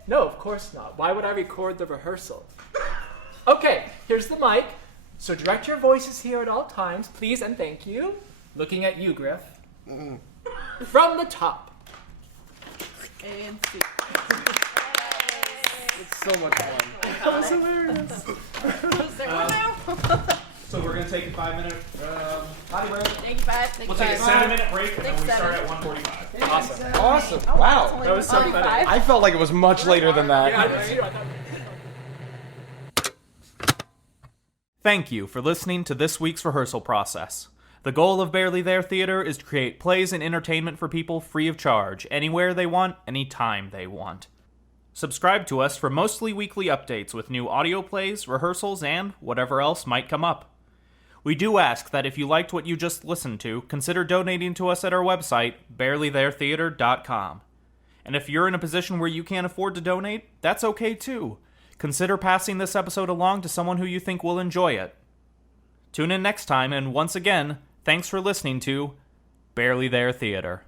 No, of course not. Why would I record the rehearsal? Okay, here's the mic. So direct your voices here at all times, please and thank you. Looking at you, Griff. From the top. And see. It's so much fun. That was hilarious. So we're going to take a 5-minute potty break. Thank you, bye. We'll take a 7-minute break, and then we start at 1:45. Awesome. Awesome. Wow. That was so funny. I felt like it was much later than that. Yeah, I did too. I thought... Thank you for listening to this week's rehearsal process. The goal of Barely There Theater is to create plays and entertainment for people free of charge, anywhere they want, anytime they want. Subscribe to us for mostly weekly updates with new audio plays, rehearsals, and whatever else might come up. We do ask that if you liked what you just listened to, consider donating to us at our website, barelytheretheater.com. And if you're in a position where you can't afford to donate, that's okay too. Consider passing this episode along to someone who you think will enjoy it. Tune in next time, and once again, thanks for listening to Barely There Theater.